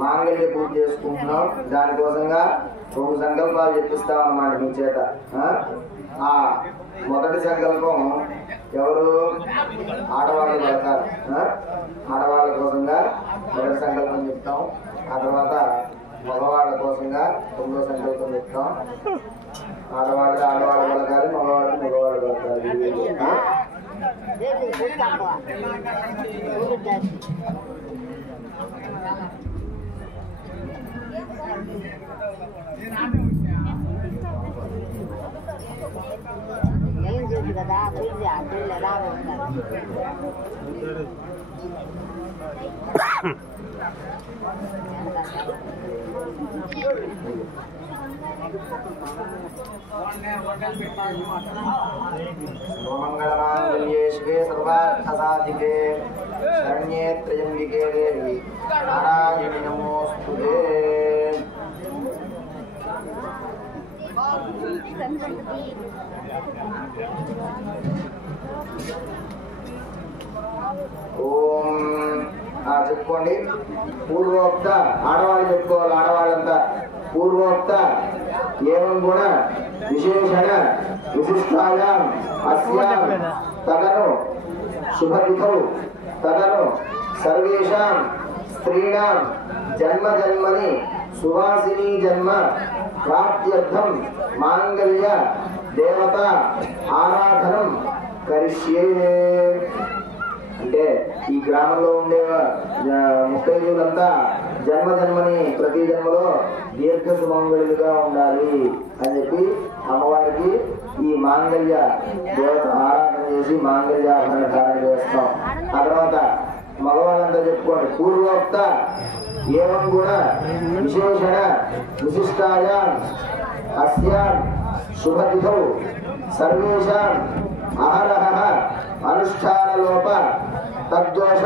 మాంగళ్య పూజ చేసుకుంటున్నాం. దానికోసంగా రెండు సంకల్పాలు చెప్పిస్తాం అన్నమాట మీ చేత. ఆ మొదటి సంకల్పం ఎవరు? ఆడవాళ్ళు పడతారు. ఆడవాళ్ళ కోసంగా మొదటి సంకల్పం చెప్తాం. ఆ తర్వాత మగవాళ్ళ కోసంగా రెండో సంకల్పం చెప్తాం. ఆడవాళ్ళకి ఆడవాళ్ళు పలకాలి, మగవాళ్ళకి మగవాళ్ళు పలకాలి. ఏం చేసి కదా ఎలా ఉంటారు. మంగళమాంగళ్యే శివే సర్వార్థసాధికే శరణ్యే త్ర్యంబికే దేవి నారాయణి నమోస్తుతే. ఓం చెప్పుకోండి. పూర్వోక్త ఆడవాళ్ళు చెప్పుకోవాలి. ఆడవాళ్ళంతా పూర్వోక్త ఏవం గుణ విశేషణ విశిష్టాయాం అస్యాం తదను శుభతిథౌ తదను సర్వేషాం స్త్రీణాం జన్మ జన్మని సువాసిని జన్మ ప్రాప్త్యర్థం మాంగళ్య దేవత ఆరాధనం కరిష్యే. అంటే ఈ గ్రామంలో ఉండే ముత్తైదులంతా జన్మ జన్మని ప్రతి జన్మలో దీర్ఘ సుమంగళులుగా ఉండాలి అని చెప్పి అమ్మవారికి ఈ మాంగళ్య దేవత ఆరాధన చేసి మాంగళ్యాభరణ ధారణ చేస్తాం. ఆ తర్వాత మగవాళ్ళంతా చెప్పుకోండి. పూర్వోక్త ఏవం గుణ విశేషణ విశిష్టాయాం అస్యాం శుభతిథౌ సర్వేషాం అహరహ అనుష్ఠానలోప తద్దోష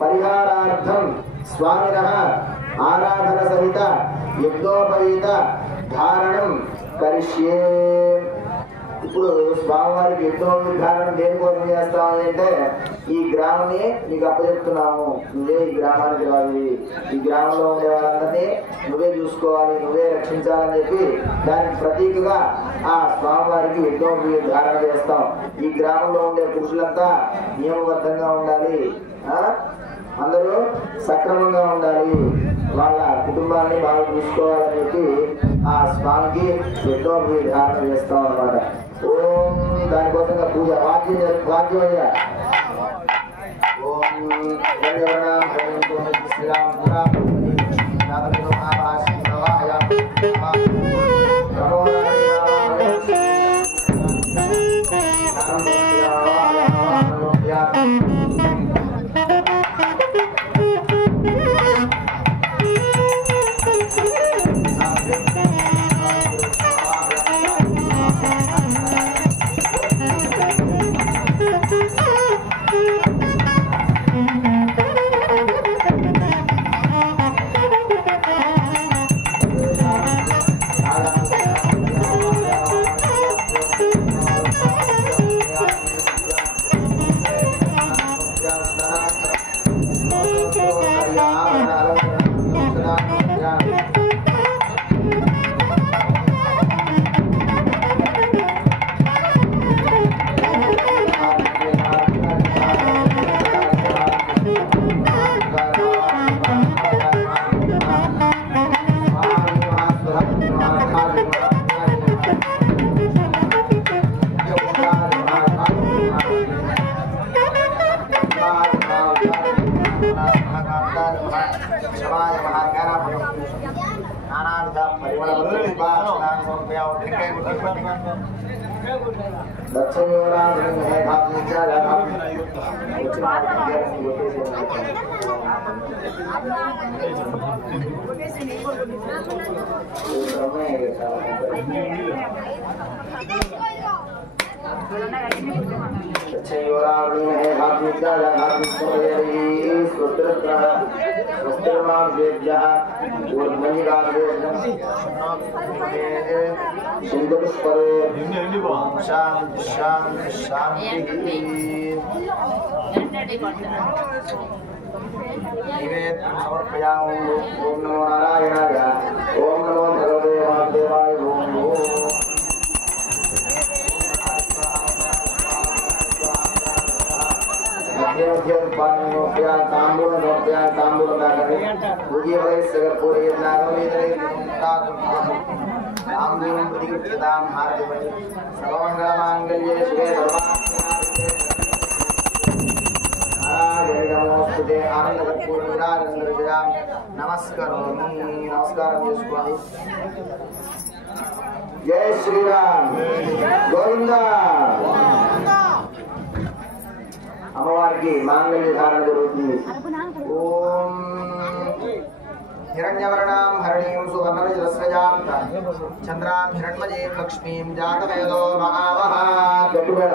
పరిహారార్థం స్వామినః ఆరాధన సహిత యజ్ఞోపవీత ధారణం కరిష్యే. ఇప్పుడు స్వామివారికి యజ్ఞోపధారణం దేనికోసం చేస్తామని అంటే ఈ గ్రామాన్ని నీకు అప్పచెప్తున్నాము, నువ్వే ఈ గ్రామానికి రావాలి, ఈ గ్రామంలో ఉండే వాళ్ళందరినీ నువ్వే చూసుకోవాలి, నువ్వే రక్షించాలని చెప్పి దానికి ప్రతీకగా ఆ స్వామివారికి యజ్ఞోపధారణ చేస్తాం. ఈ గ్రామంలో ఉండే పురుషులంతా నియమబద్ధంగా ఉండాలి, అందరూ సక్రమంగా ఉండాలి, వాళ్ళ కుటుంబాన్ని బాగా చూసుకోవాలని చెప్పి ఆ స్వామికి యజ్ఞోపధారణ చేస్తాం అన్నమాట. ఓం దానికోసంగా పూజ వాక్యం అయ్యా. ఓం शांति शांति शांति निवेदन समर्पयामि। ओम नमो नारायणाय ओम नमो भगवते वासुदेवाय ओम नमो नमस्कार जय श्री राम गोविंदा అమ్మవారికి మాంగళ్య ధారణ జరుగుతుంది। ఓం హిరణ్యవర్ణాం హరిణీం సువర్ణరజస్రజాం చంద్రాం హిరణ్మయీం లక్ష్మీం జాతవేదో మహావహ గట్టుబేడ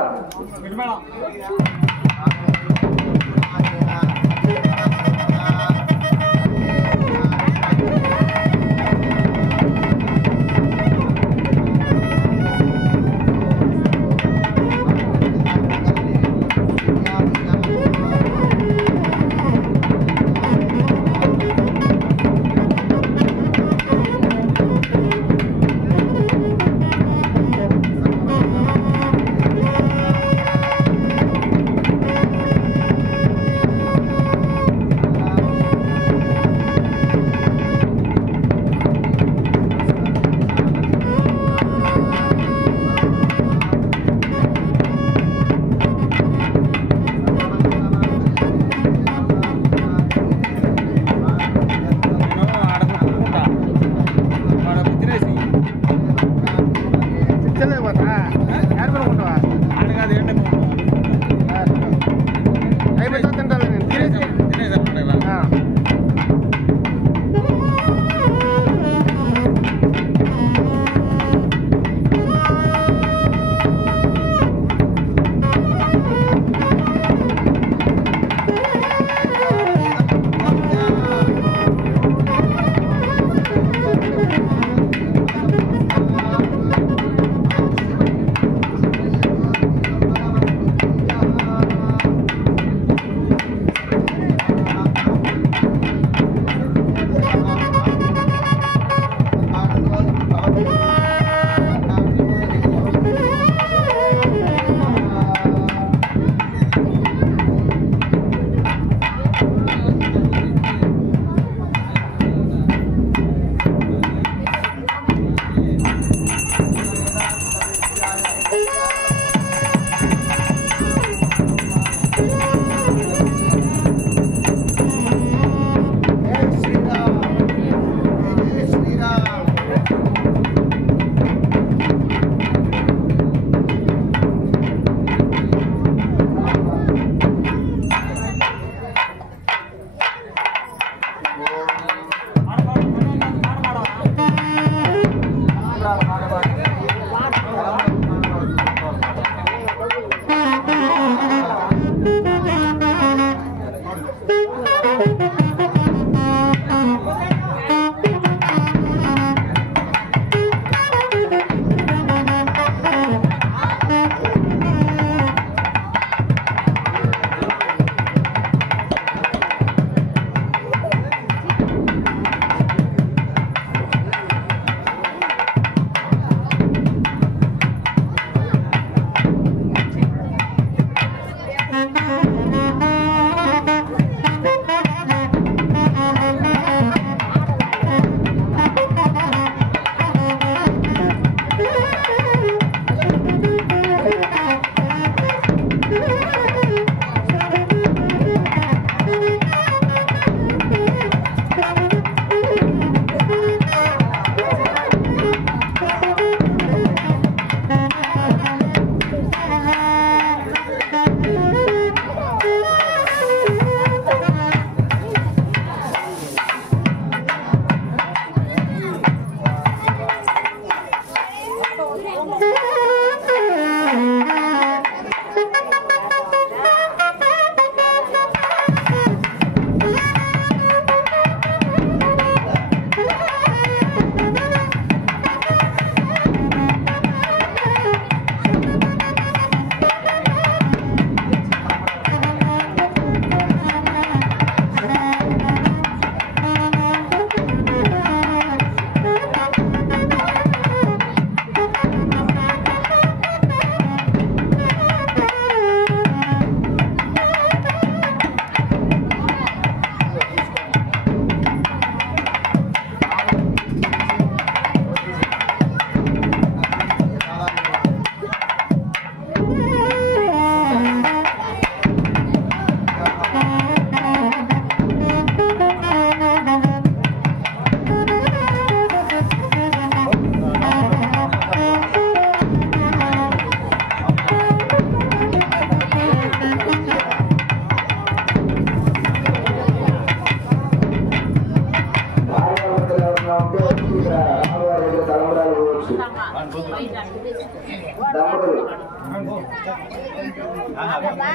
ఏదైనా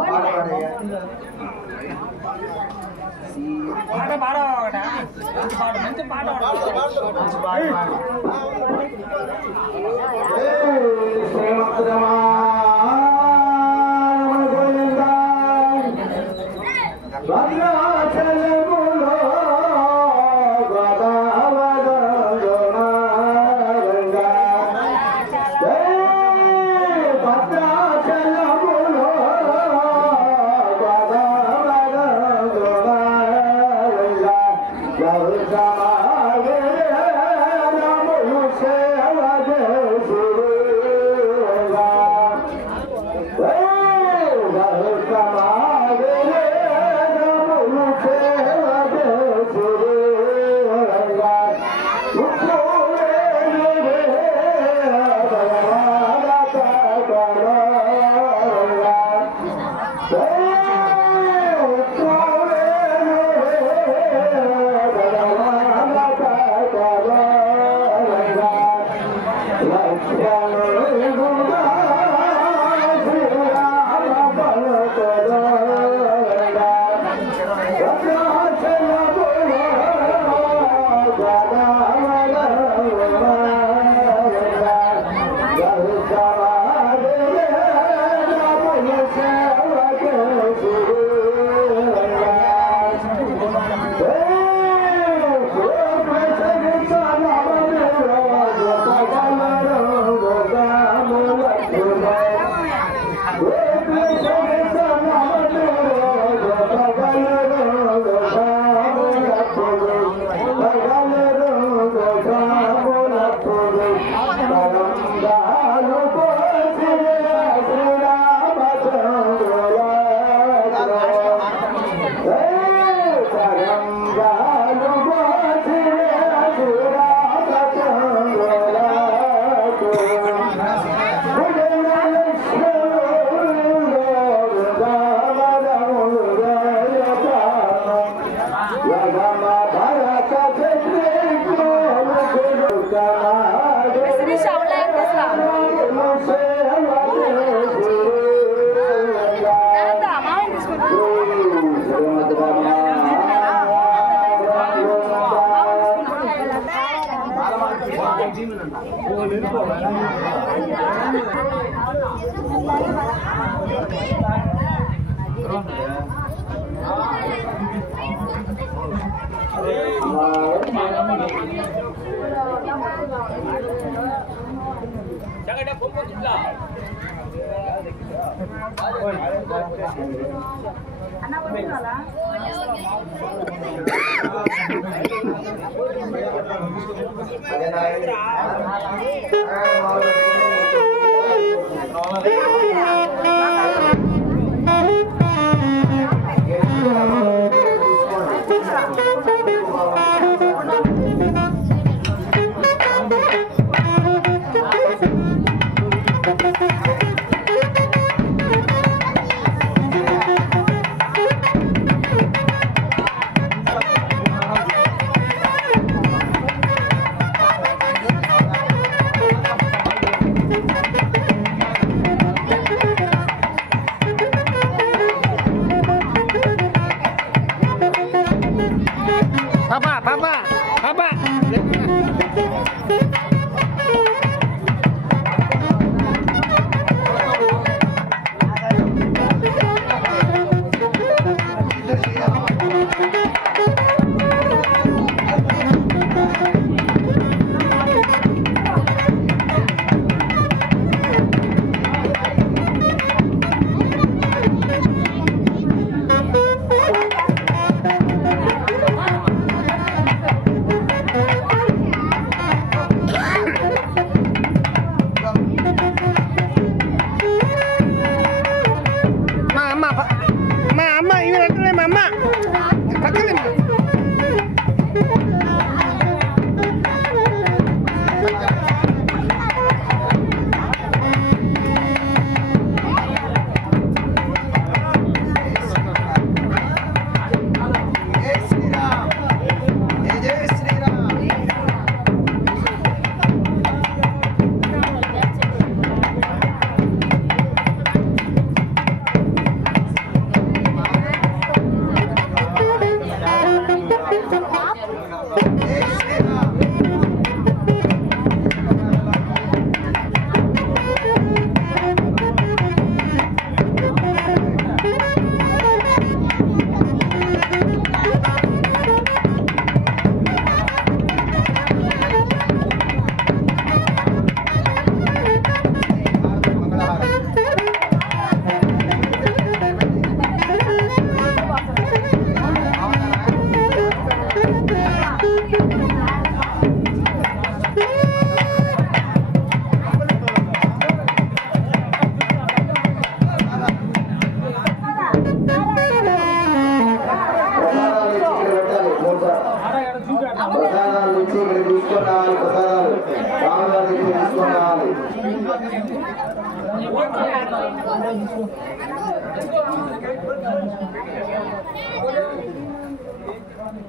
పాట పాడయ్యా. పాట పాడవాడా మంచి పాట మంచి పాట పాడు. శ్రీమద్రమా భద్రాచలములో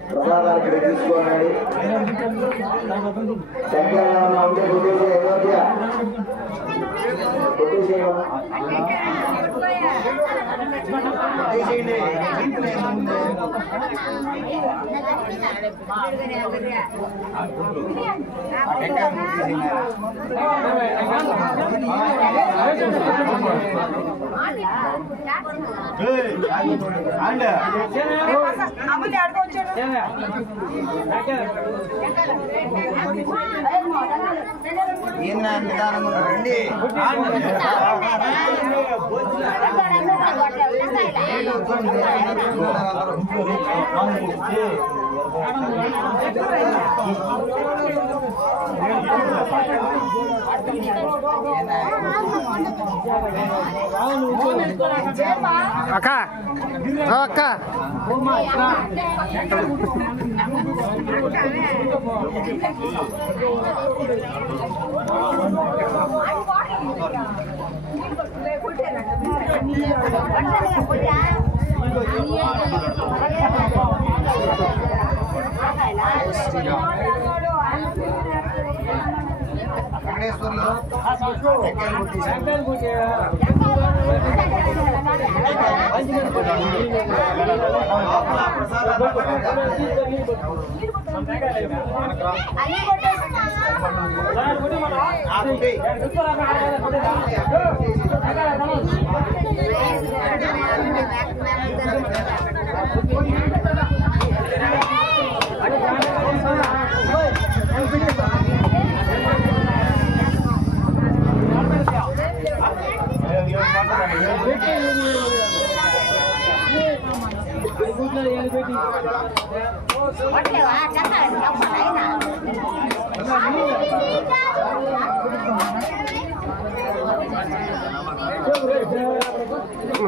ప్రసాదానికి తీసుకోండి. సంఖ్యలో ఉంటే రండి. అక్క అక్క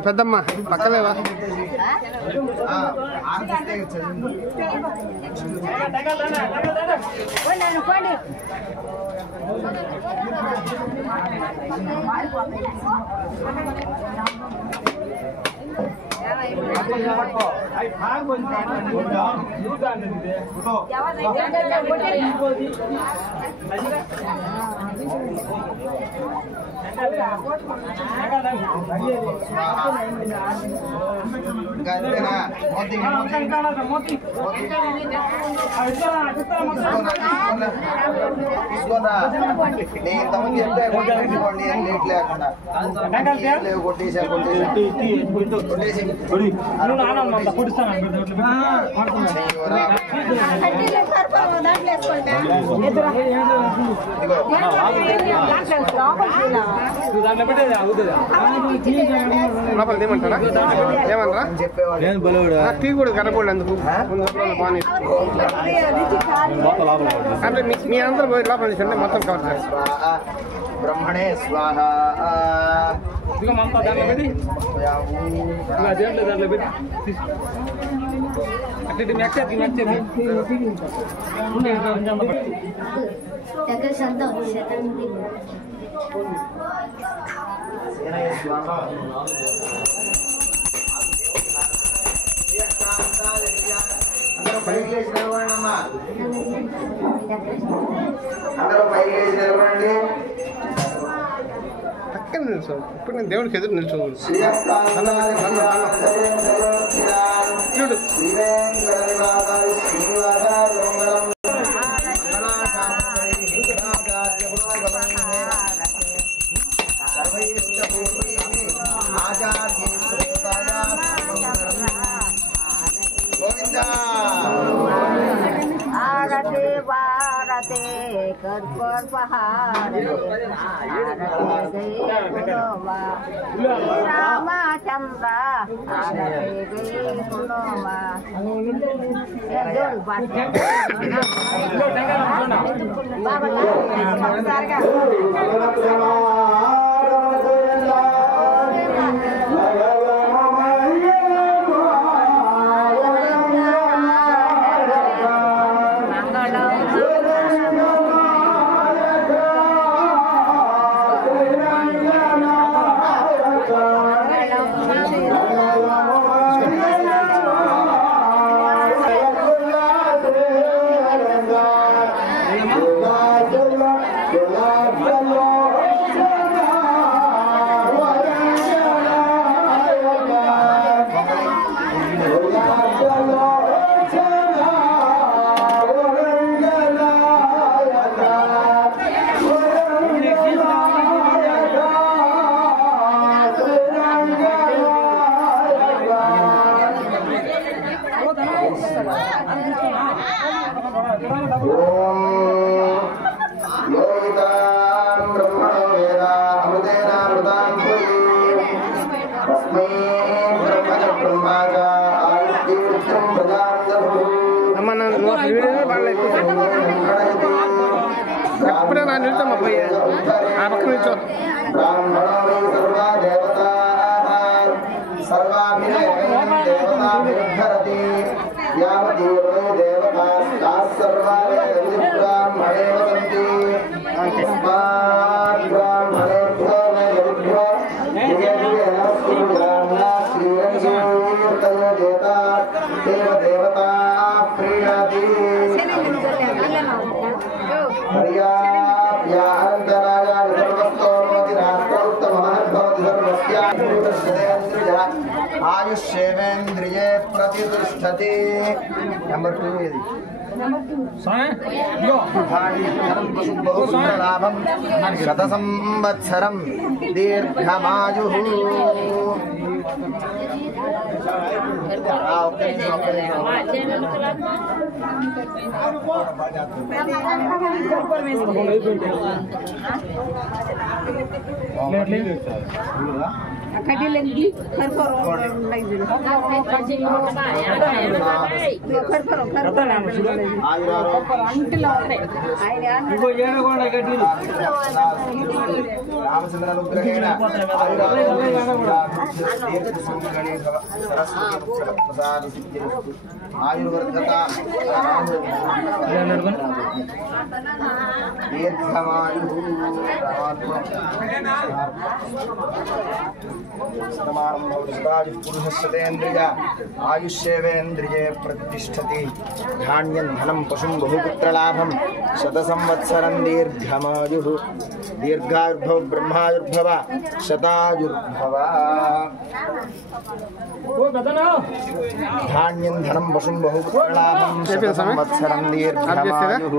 పెద్దమ్మ పక్కలేవా లోపల ఏమంటారా ఏమనరా టీ కూడా కనపడలేదు అందుకు బాగా అంటే మీ అందరూ పోయి లోపల తీసుకుంటే మొత్తం కవర్ చేస్తారు. బ్రహ్మణే స్వాహ అందరూ పైకి లేచి నిలబడండి. పక్కన నిల్చో. ఇప్పుడు నేను దేవుడికి ఎదురు నిల్చోకూడదు. చూడు कर पहाड़ रामचंद्र ఓం యోగితాం బ్రహ్మణో వేద అమృతేనామృతాం పురి తస్మై బ్రహ్మజ బ్రహ్మాజ ఆయుర్దీర్ఘం ప్రజాం దధు అమ్మ నన్ను వీడియో బాగా ఎప్పుడే నా నిల్చోమ్మ పోయి ఆ పక్క నిల్చో బ్రాహ్మణో సర్వా దేవతా సర్వాభినయం దేవతాభిర్ధరతి యావతీర్వై దేవతాస్తాః సర్వా బ్రాహ్మణే వసంతి తస్మాత్ బ్రాహ్మణేభ్యో నైవేభ్యో దివ్య దివ్య నమస్కృ బ్రాహ్మణా శ్రీరంగీర్తయో దేవతా దేవ దేవతా ప్రీణాతి హర్యాప్యానంతరాయ సర్వస్తోమోతి రాష్ట్రోత్తమహద్భవతి సర్వస్యాద్భుతశ్రేంద్రియ ఆయుష్యేవేంద్రియే ప్రతిష్టతి. నెంబర్ 2 ఇది లాభం శత సంవత్సరం దీర్ఘమాయు. రామచంద్రనుగ్రహేణ ఆయుర్వర్ధత దీర్ఘమాయు. పురుషేంద్రియ ఆయుష్యేవేంద్రియే ప్రతిష్టతి. ధాన్యం ధనం పశుం బహుపుత్రలాభం శత సంవత్సరం దీర్ఘమాయు. దీర్ఘాయుర్భవ బ్రహ్మాయుర్భవ శతాయుర్భవ. ధాన్యం ధనం పశుం బహుపుత్రలాభం శత సంవత్సరం దీర్ఘమాయు.